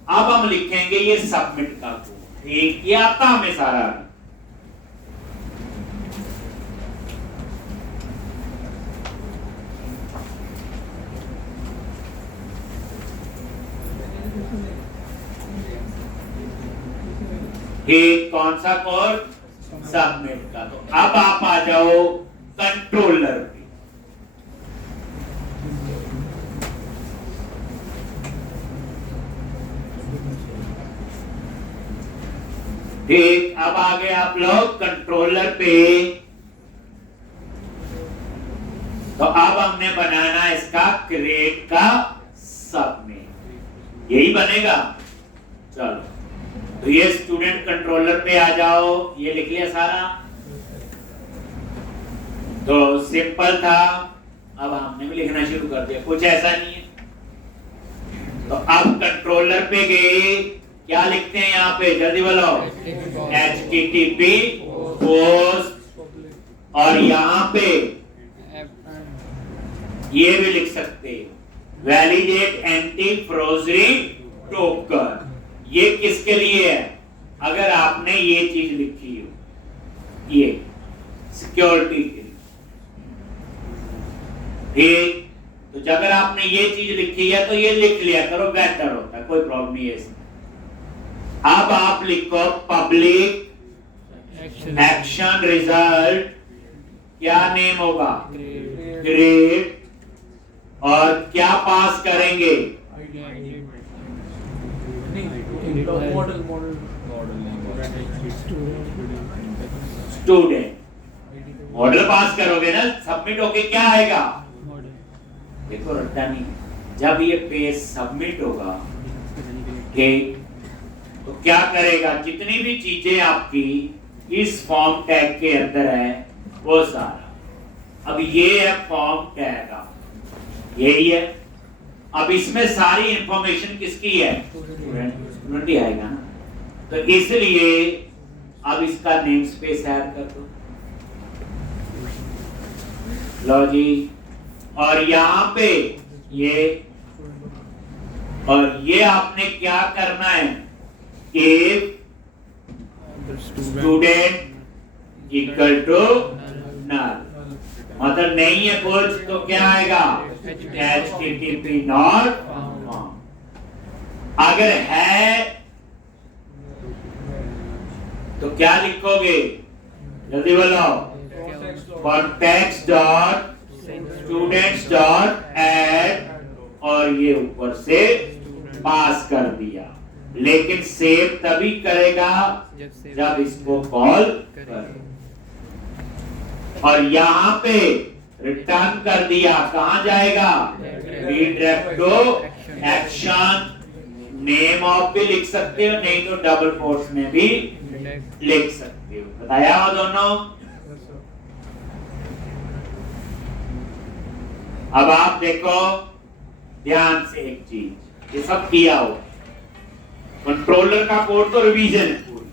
अब हम लिखेंगे ये सबमिट का कोड, ठीक, ये आता हमें सारा। एक कौन सा कोड, सबमिट का। तो अब आप आ जाओ कंट्रोलर पे। ठीक, अब आ गए आप लोग कंट्रोलर पे। तो अब हमने बनाना इसका क्रिएट का सबमिट, यही बनेगा। चलो, तो ये स्टूडेंट कंट्रोलर पे आ जाओ, ये लिख लिया सारा। तो सिंपल था, अब हमने भी लिखना शुरू कर दिया, कुछ ऐसा नहीं है। तो अब कंट्रोलर पे गए, क्या लिखते हैं यहाँ पे, जल्दी बोलो, HTTP पोस्ट, और यहाँ पे ये भी लिख सकते हैं वैलिडेट एंटी फ्रोजरी टोकन। ये किसके लिए है, अगर आपने ये चीज लिखी हो, ये सिक्योरिटी के लिए, ठीक। तो जब अगर आपने ये चीज लिखी है तो ये लिख लिया करो, बेहतर होता है, कोई प्रॉब्लम नहीं है इसमें। अब आप लिखो पब्लिक एक्शन रिजल्ट, क्या नेम होगा, ग्रेड, और क्या पास करेंगे, स्टूडेंट। मॉडल पास करोगे ना, सबमिट होके क्या आएगा, देखो रट्टा नहीं, जब ये पेज सबमिट होगा, ठीक, तो क्या करेगा, जितनी भी चीजें आपकी इस फॉर्म टैग के अंदर है वो सारा, अब ये है फॉर्म टैग, यही है। अब इसमें सारी इंफॉर्मेशन किसकी है, स्टूडेंट ही आएगा ना। तो इसलिए अब इसका नेम स्पेस ऐड कर दो, लो जी। और यहां पे ये, और ये आपने क्या करना है, if student equal to null, मतलब नहीं है कुछ तो क्या आएगा, HTTP नॉट फाउंड। अगर है तो क्या लिखोगे, जल्दी बोलो, context dot students dot add, और ये ऊपर से पास कर दिया। लेकिन सेव तभी करेगा जब इसको कॉल करे। और यहां पे रिटर्न कर दिया, कहां जाएगा, redirect to action. Name of भी लिख सकते हो, नहीं तो डबल कोट्स में भी लिख सकते हो। बताया हो दोनों। अब आप देखो ध्यान से एक चीज, ये सब किया हो, कंट्रोलर का कोड तो रिवीजन है पूरी,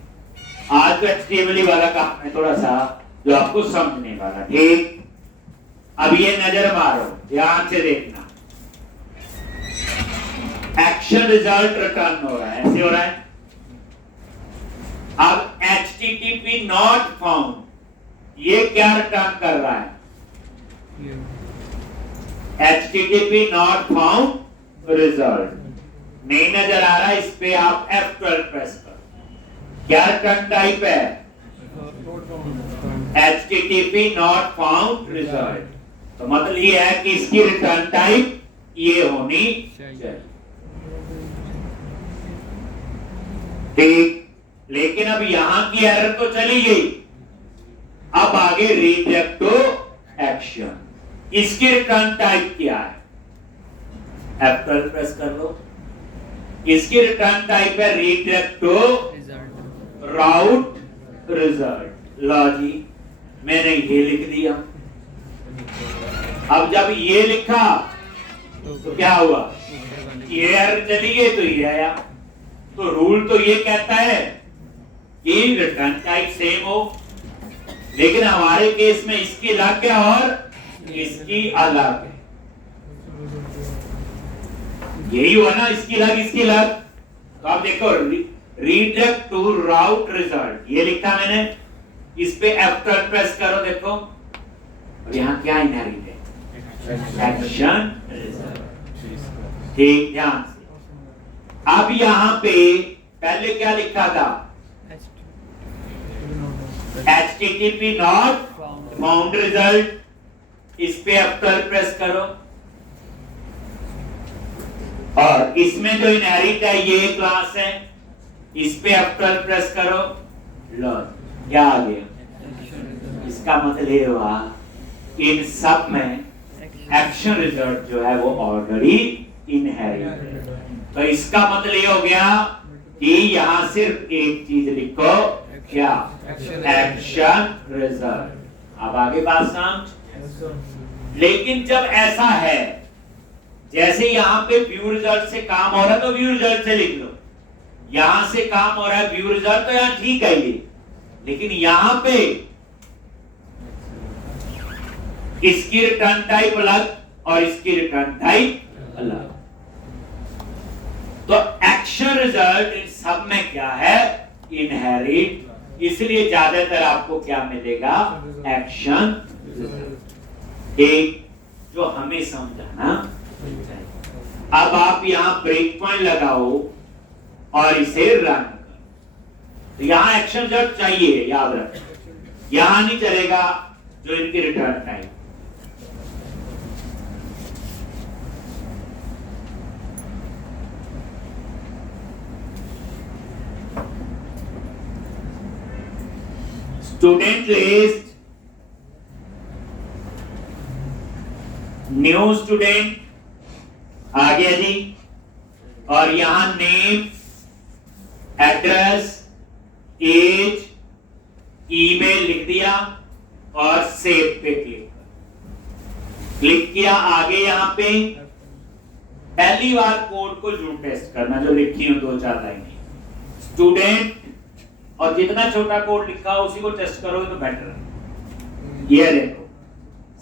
आज तो HTML वाला काम है थोड़ा सा जो आपको समझने वाला, ठीक। अब ये नजर मारो, ध्यान से देखना, एक्शन रिजल्ट रिटर्न हो रहा है, ऐसे हो रहा है। अब HTTP नॉट फाउंड, ये क्या रिटर्न कर रहा है, HTTP नॉट फाउंड रिजल्ट नहीं नजर आ रहा, इस पे आप F12 प्रेस करो। क्या रिटर्न टाइप है, HTTP नॉट फाउंड रिजल्ट। तो मतलब ये है कि इसकी रिटर्न टाइप ये होनी चाहिए, ठीक। लेकिन अब यहां की एरर तो चली गई, अब आगे रीडायरेक्ट टू एक्शन, इसकी रिटर्न टाइप क्या है, F12 प्रेस कर लो। इसकी रिटर्न टाइप है रीडायरेक्ट टू राउट रिजल्ट। लो जी, मैंने ये लिख दिया। अब जब ये लिखा तो क्या हुआ, ये एरर चली गई तो ये आया। तो रूल तो ये कहता है कि रिटर्न टाइप सेम हो, लेकिन हमारे केस में इसकी अलग है और इसकी अलग है, यही हुआ ना, इसकी अलग इसकी अलग। तो आप देखो रीडायरेक्ट टू राउट रिजल्ट, ये लिखा मैंने, इस पे F12 प्रेस करो, देखो, और यहां क्या इनहेरिट है, एक्शन रिजल्ट, ठीक, ध्यान से। अब यहां पे पहले क्या लिखा था, HTTP नॉट फाउंड रिजल्ट, इस पे F12 प्रेस करो, और इसमें जो इनहेरिट है ये क्लास है, इस पे F12 प्रेस करो, लो क्या आ गया। इसका मतलब ये हुआ इन सब में एक्शन रिजल्ट जो है वो ऑलरेडी इनहेरिट है। तो इसका मतलब ये हो गया कि यहां सिर्फ एक चीज लिखो, क्या, एक्शन रिजल्ट। अब आगे बात समझ। लेकिन जब ऐसा है, जैसे यहां पे व्यू रिजल्ट से काम हो रहा है तो व्यू रिजल्ट से लिख लो, यहां से काम हो रहा है व्यू रिजल्ट, तो यहां ठीक है ये, लेकिन यहां पे इसकी रिटर्न टाइप अलग और इसकी रिटर्न टाइप अलग। तो एक्शन रिजल्ट इन सब में क्या है, इनहेरिट, इसलिए ज्यादातर आपको क्या मिलेगा, एक्शन रिजल्ट, एक जो हमें समझाना चाहिए। अब आप यहां ब्रेक पॉइंट लगाओ और इसे रन करो, तो यहां एक्शन रिजल्ट चाहिए, याद रखो, यहां नहीं चलेगा जो इनकी return time. Student list, new student आ गया जी, और यहां नेम, एड्रेस, एज, ईमेल लिख दिया और सेव पे क्लिक किया। आगे यहां पे पहली बार कोड को जरूर टेस्ट करना जो लिखी हो 2-4 लाइनें। स्टूडेंट और जितना छोटा कोड लिखा हो उसी को टेस्ट करोगे तो बेटर है। ये देखो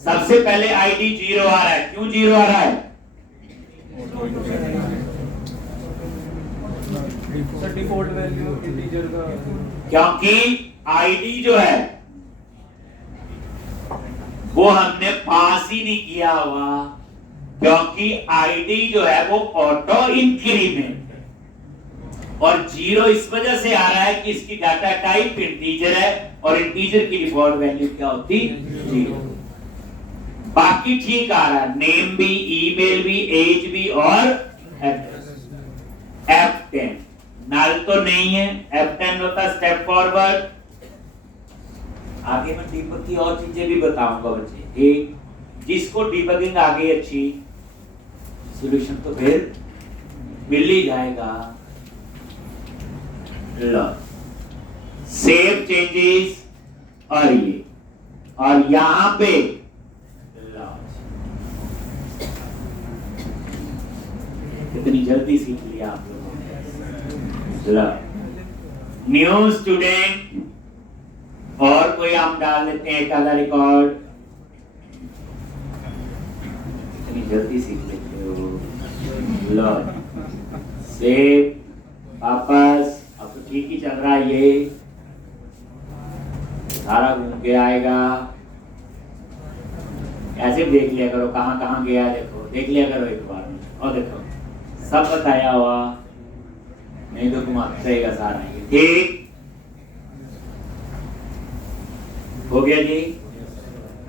सबसे पहले आईडी 0 आ रहा है। क्यों 0 आ रहा है? डिफॉल्ट वैल्यू इंटीजर का, क्योंकि आईडी जो है वो हमने पास ही नहीं किया हुआ, क्योंकि आईडी जो है वो ऑटो इंक्रीमेंट और 0 इस वजह से आ रहा है कि इसकी डाटा टाइप इंटीजर है और इंटीजर की डिफॉल्ट वैल्यू क्या होती? 0। बाकी ठीक आ रहा है, नेम भी, ईमेल भी, एज भी और एड्रेस। F10 नल तो नहीं है, F10 होता स्टेप फॉरवर्ड। आगे मैं डीबग की और चीजें भी बताऊंगा बच्चे। एक जिसको डीबगिंग आगे अच्छी, सॉल्यूशन तो फिर मिल ही जाएगा। लो सेव चेंजेस और यहां पे कितनी जल्दी सीख लिया आप लोगों ने। न्यू स्टूडेंट और कोई हम डाल लेते हैं एक आधा रिकॉर्ड। कितनी जल्दी सीख लेते हो। लो सेव वापस, अब तो ठीक ही चल रहा है, ये सारा घूम के आएगा। ऐसे भी देख लिया करो कहां कहां गया, देखो देख लिया करो एक बार और देखो सब बताया हुआ, नहीं तो घुमाते रहेगा सारा। ये ठीक हो गया जी।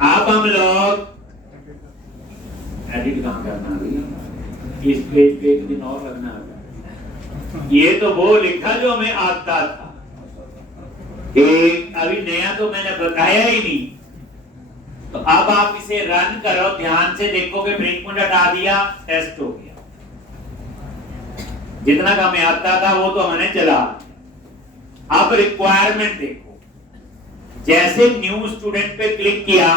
अब हम लोग एडिट कहां करना अभी, इस पेज पे एक दिन और लगना होगा। ये तो वो लिखा जो हमें आता था, एक अभी नया तो मैंने बताया ही नहीं। तो अब आप इसे रन करो, ध्यान से देखोगे ब्रेक पॉइंट हटा दिया, टेस्ट हो गया। जितना का हमें आता था वो तो हमने चला। अब रिक्वायरमेंट देखो, जैसे न्यू स्टूडेंट पे क्लिक किया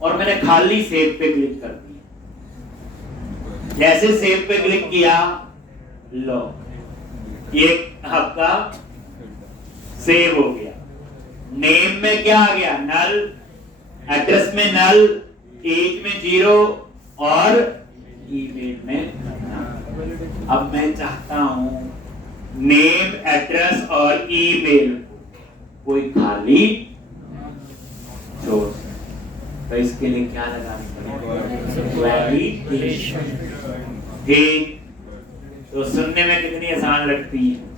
और मैंने खाली सेव पे क्लिक कर दिया, जैसे सेव पे क्लिक किया, लो एक हफ्ता सेव हो गया। नेम में क्या आ गया? नल, एड्रेस में नल, एज में 0 और ईमेल में नल। अब मैं चाहता हूं नेम, एड्रेस और ईमेल कोई खाली छोड़, तो इसके लिए क्या लगाना पड़ेगा? वैलिडेशन। ठीक, तो सुनने में कितनी आसान लगती है।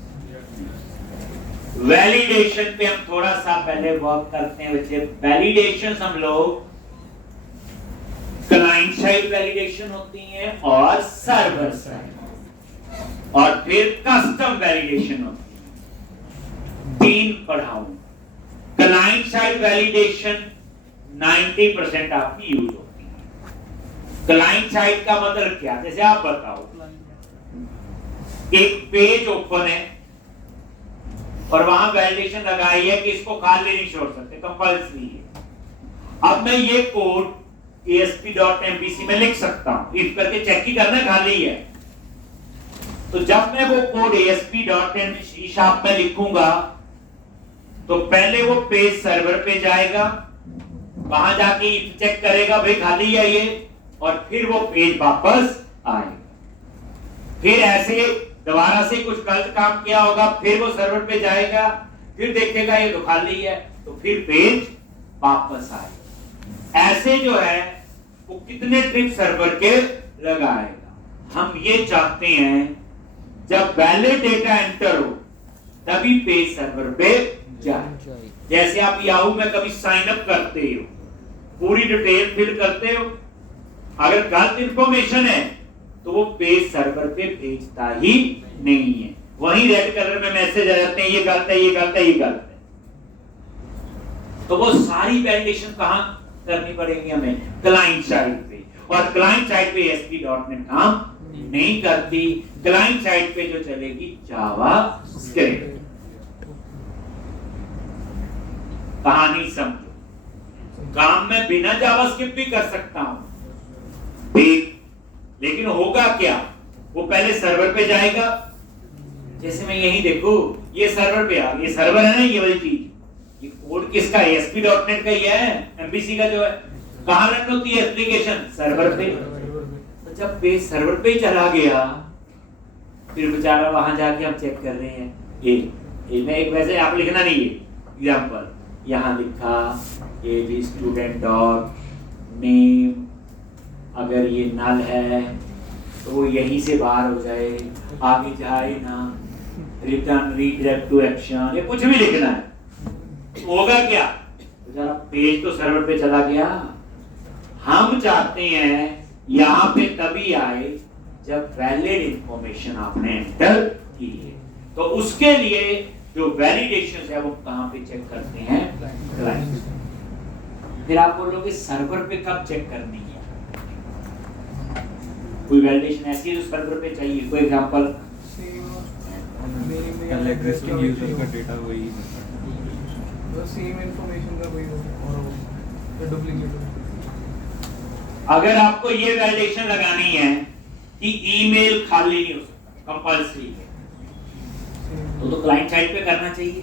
वैलिडेशन पे हम थोड़ा सा पहले वर्क करते हैं बच्चे। वैलिडेशन हम लोग क्लाइंट साइड वैलिडेशन होती है और सर्वर साइड, और फिर कस्टम वैलिडेशन होती है। 3 पढ़ाऊं। क्लाइंट साइड वैलिडेशन 90% आपकी यूज होती है। क्लाइंट साइड का मतलब क्या? जैसे आप बताओ, एक पेज ओपन है और वहां वैलिडेशन लगाई है कि इसको खाली नहीं छोड़ सकते, कंपल्सरी है। अब मैं ये कोड ASP.MVC में लिख सकता हूं, इफ करके चेक ही करना खाली है। तो जब मैं वो कोड ASP.MVC शार्प में लिखूंगा तो पहले वो पेज सर्वर पे जाएगा, वहां जाके इफ चेक करेगा भाई खाली है ये, और फिर वो पेज वापस आएगा। फिर ऐसे दोबारा से कुछ गलत काम किया होगा, फिर वो सर्वर पे जाएगा, फिर देखेगा ये तो खाली है, तो फिर पेज वापस आएगा। ऐसे जो है वो कितने ट्रिप सर्वर के लगाएगा। हम ये चाहते हैं जब वैलिड डेटा एंटर हो तभी पेज सर्वर पे जाए। जैसे आप याहू में कभी साइन अप करते हो, पूरी डिटेल फिल करते हो, अगर गलत इंफॉर्मेशन है तो वो पेज सर्वर पे भेजता ही नहीं है, वहीं रेड कलर में मैसेज आ जाते हैं ये गलत है, ये गलत है, ये गलत है। तो वो सारी वैलिडेशन कहां करनी पड़ेगी हमें? क्लाइंट साइड पे। और क्लाइंट साइड पे ASP.NET काम नहीं करती। क्लाइंट साइड पे जो चलेगी जावास्क्रिप्ट। कहानी समझो, काम में बिना जावास्क्रिप्ट भी कर सकता हूं, ठीक, लेकिन होगा क्या? वो पहले सर्वर पे जाएगा, जैसे मैं यही देखो ये सर्वर पे आ, ये सर्वर है ना, ये वाली चीज, ये कोड किसका है? ASP.NET का ही है, MVC का जो है। कहाँ रन होती है एप्लीकेशन? सर्वर पे। तो जब पेज सर्वर पे ही चला गया, फिर बेचारा वहां जाके हम चेक कर रहे हैं, ये मैं एक वैसे आप लिखना नहीं है एग्जाम्पल, यहाँ लिखा ये भी स्टूडेंट डॉट नेम, अगर ये नल है तो वो यहीं से बाहर हो जाए, आगे जाए ना, रिटर्न रीडायरेक्ट टू एक्शन, ये कुछ भी लिखना है, तो होगा क्या? बेचारा पेज तो सर्वर पे चला गया। हम चाहते हैं यहाँ पे तभी आए जब वैलिड इंफॉर्मेशन आपने एंटर की है। तो उसके लिए जो वैलिडेशन है वो कहाँ पे चेक करते हैं? क्लाइंट। फिर आप बोलोगे सर्वर पे कब चेक करनी है? कोई वैलिडेशन ऐसी है जो सर्वर पे चाहिए? कोई एग्जांपल? एग्जिस्टिंग यूजर का डेटा वही सेम इंफॉर्मेशन का वही और डुप्लीकेट। अगर आपको ये वैलिडेशन लगानी है कि ईमेल खाली नहीं हो सकता, कंपल्सरी है, तो क्लाइंट साइड पे करना चाहिए।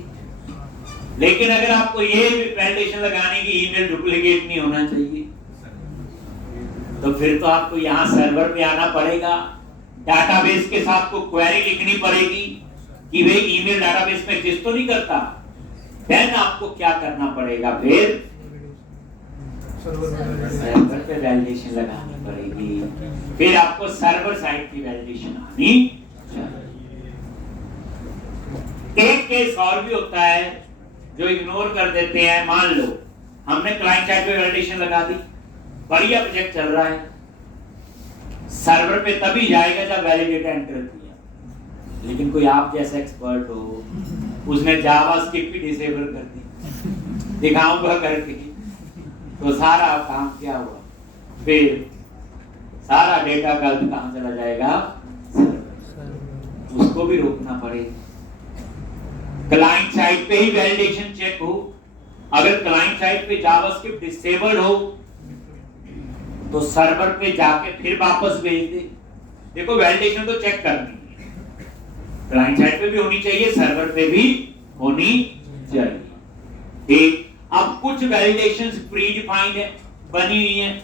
लेकिन अगर आपको ये वैलिडेशन लगानी कि ईमेल डुप्लीकेट नहीं होना चाहिए, तो फिर तो आपको यहाँ सर्वर पे आना पड़ेगा, डाटाबेस के साथ को क्वेरी लिखनी पड़ेगी कि भाई ईमेल डाटाबेस में एग्जिस्ट तो नहीं करता। देन आपको क्या करना पड़ेगा? फिर सर्वर पे वैलिडेशन लगानी पड़ेगी, फिर आपको सर्वर साइड की वैलिडेशन आनी चाहिए। एक केस और भी होता है जो इग्नोर कर देते हैं। मान लो हमने क्लाइंट साइड पे वैलिडेशन लगा दी, बढ़िया प्रोजेक्ट चल रहा है, सर्वर पे तभी जाएगा जब वैलिडेटर एंटर किया, लेकिन कोई आप जैसा एक्सपर्ट हो, उसने जावास्क्रिप्ट भी डिसेबल कर दी, दिखाऊंगा करके, तो सारा काम क्या हुआ? फिर सारा डेटा गलत कहां चला जाएगा? उसको भी रोकना पड़ेगा। क्लाइंट साइड पे ही वैलिडेशन चेक हो, अगर क्लाइंट साइड पे जावास्क्रिप्ट डिसेबल हो तो सर्वर पे जाके फिर वापस भेज दे। देखो वैलिडेशन तो चेक करनी है, क्लाइंट साइड पे भी होनी चाहिए, सर्वर पे भी होनी चाहिए। ठीक, अब कुछ वैलिडेशंस प्री डिफाइंड है, बनी हुई है।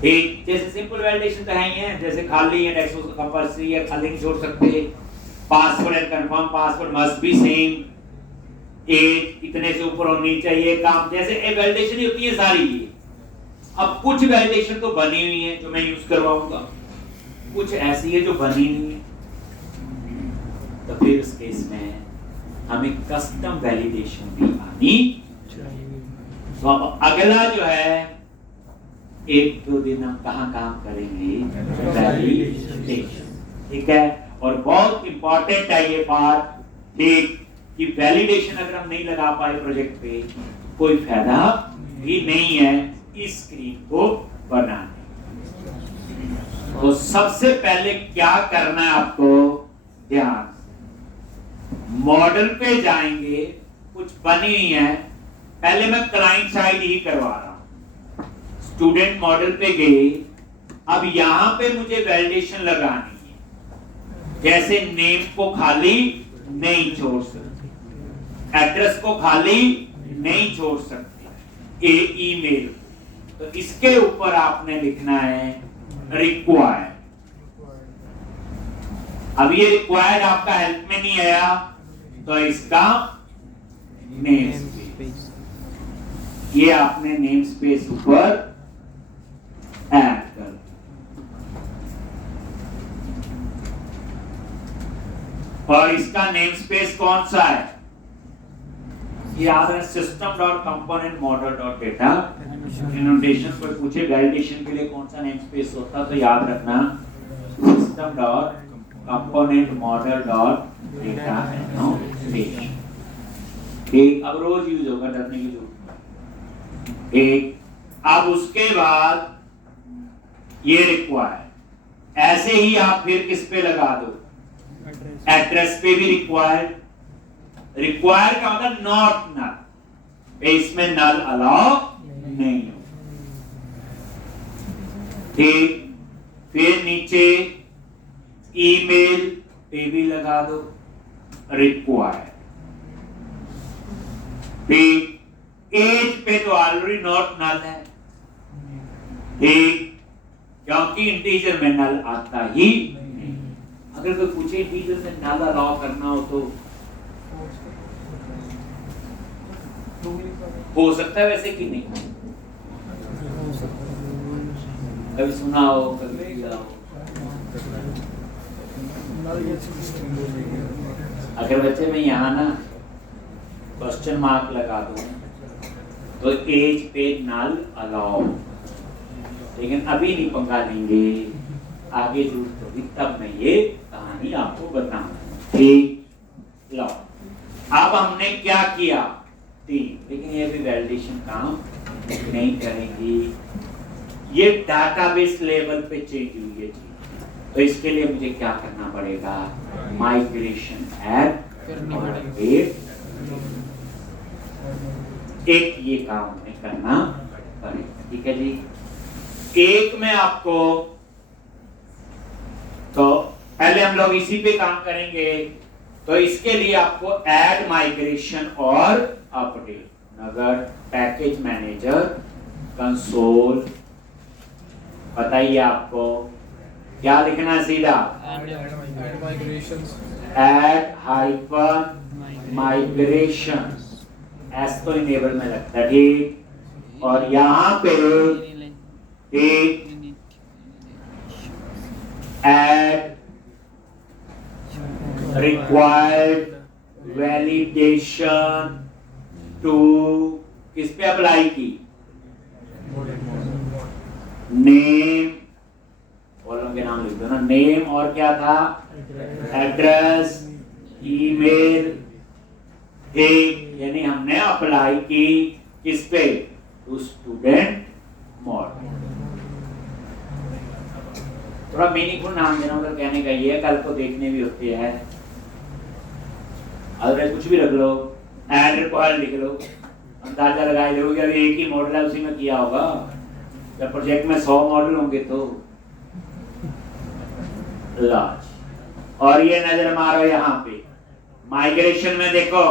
ठीक, जैसे सिंपल वैलिडेशन तो है ही है, जैसे खाली है, टेक्स्ट उसका कंपल्सरी है, खाली नहीं छोड़ सकते, password and confirm password must be same, age इतने से ऊपर होनी चाहिए, काम, जैसे ए वैलिडेशन ही होती है सारी ये। अब कुछ वैलिडेशन तो बनी हुई है जो मैं यूज करवाऊंगा, कुछ ऐसी है जो बनी नहीं है, तो फिर उस केस में हमें कस्टम वैलिडेशन भी आनी चाहिए। तो अब अगला जो है, एक दो दिन हम कहाँ काम करेंगे? वैलिडेशन। ठीक है, और बहुत इंपॉर्टेंट है ये बात, ठीक, कि वैलिडेशन अगर हम नहीं लगा पाए प्रोजेक्ट पे, कोई फायदा भी नहीं है इस स्क्रीन को बनाने। तो सबसे पहले क्या करना है आपको? ध्यान, मॉडल पे जाएंगे, कुछ बनी हुई है, पहले मैं क्लाइंट साइड ही करवा रहा हूं, स्टूडेंट मॉडल पे गए, अब यहां पे मुझे वैलिडेशन लगानी है, जैसे नेम को खाली नहीं छोड़ सकते, एड्रेस को खाली नहीं छोड़ सकते, ईमेल, तो इसके ऊपर आपने लिखना है रिक्वायर्ड। अब ये रिक्वायर्ड आपका हेल्प में नहीं आया, तो इसका नेम स्पेस, ये आपने नेम स्पेस ऊपर ऐड कर, और इसका नेम स्पेस कौन सा है? याद है, system dot component model dot data annotation. कोई पूछे वैलिडेशन के लिए कौन सा नेम स्पेस होता, तो याद रखना system dot component model dot data annotation. ठीक, अब रोज यूज होगा, डरने की जरूरत नहीं। ठीक, अब उसके बाद ये रिक्वायर्ड, ऐसे ही आप फिर किस पे लगा दो? एड्रेस पे भी रिक्वायर्ड। रिक्वायर का मतलब नॉट नल, इसमें नल अलाउ नहीं हो। ठीक, फिर नीचे ईमेल पे भी लगा दो, रिक्वायर्ड। ठीक, एज पे तो ऑलरेडी नॉट नल है, ठीक, क्योंकि इंटीजर में नल आता ही नहीं। अगर कोई पूछे इंटीजर में नल अलाउ करना हो तो हो सकता है, वैसे कि नहीं? कभी सुना हो, कभी किया हो? अगर बच्चे में यहाँ ना क्वेश्चन मार्क लगा दूं तो एज पे नल अलाउ, लेकिन अभी नहीं पंगा लेंगे, आगे जरूरत होगी तब मैं ये कहानी आपको बताऊंगा। ठीक, लो अब हमने क्या किया, 3, लेकिन ये भी वैलिडेशन काम नहीं करेंगी, ये डाटाबेस लेवल पे चेंज हुई है चीज, तो इसके लिए मुझे क्या करना पड़ेगा, माइग्रेशन ऐड और अपडेट, एक ये काम हमें करना पड़ेगा। ठीक है जी, एक में आपको, तो पहले हम लोग इसी पे काम करेंगे, तो इसके लिए आपको ऐड माइग्रेशन और अपडेट, अगर पैकेज मैनेजर कंसोल, बताइए आपको क्या लिखना है, सीधा ऐड हाइफन माइग्रेशन, एस तो इनेबल में लगता है, ठीक, और यहां पे ठीक ऐड रिक्वायर्ड वैलिडेशन टू, किस पे अप्लाई की, नेम, कॉलम के नाम लिख दो ना, नेम और क्या था, एड्रेस, ईमेल, ठीक, यानी हमने अप्लाई की किस पे, टू स्टूडेंट मॉडल। थोड़ा मीनिंगफुल नाम देना, मतलब कहने का ये, कल को देखने भी होते हैं, अगर कुछ भी रख लो, ऐड रिक्वायर्ड लिख लो, अंदाजा लगाए लो कि अभी एक ही मॉडल है, उसी में किया होगा, जब प्रोजेक्ट में 100 मॉडल होंगे तो लार्ज। और ये नजर मारो यहाँ पे माइग्रेशन में, देखो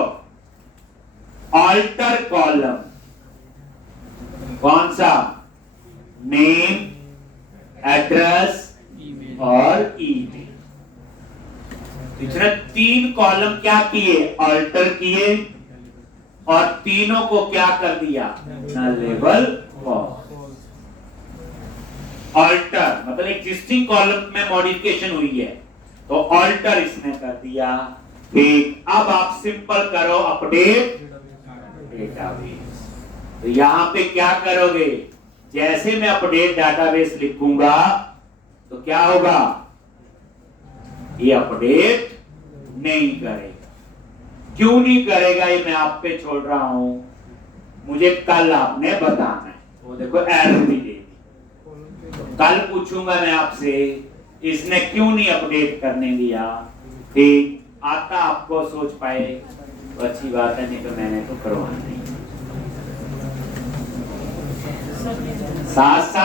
ऑल्टर कॉलम, कौन सा, नेम, एड्रेस और ईमेल, इसने 3 कॉलम क्या किए, ऑल्टर किए, और तीनों को क्या कर दिया, नलेबल फॉल्स। ऑल्टर मतलब एग्जिस्टिंग कॉलम में मॉडिफिकेशन हुई है, तो ऑल्टर इसने कर दिया, ठीक। अब आप सिंपल करो अपडेट डेटाबेस, तो यहां पे क्या करोगे, जैसे मैं अपडेट डाटाबेस लिखूंगा तो क्या होगा, ये अपडेट नहीं करेगा। क्यों नहीं करेगा ये मैं आप पे छोड़ रहा हूं, मुझे कल आपने बताना है। वो देखो एरर भी दे दी, तो कल पूछूंगा मैं आपसे इसने क्यों नहीं अपडेट करने दिया, ठीक। आता आपको सोच पाए तो अच्छी बात है, नहीं तो मैंने तो करवाना नहीं। साथ साथ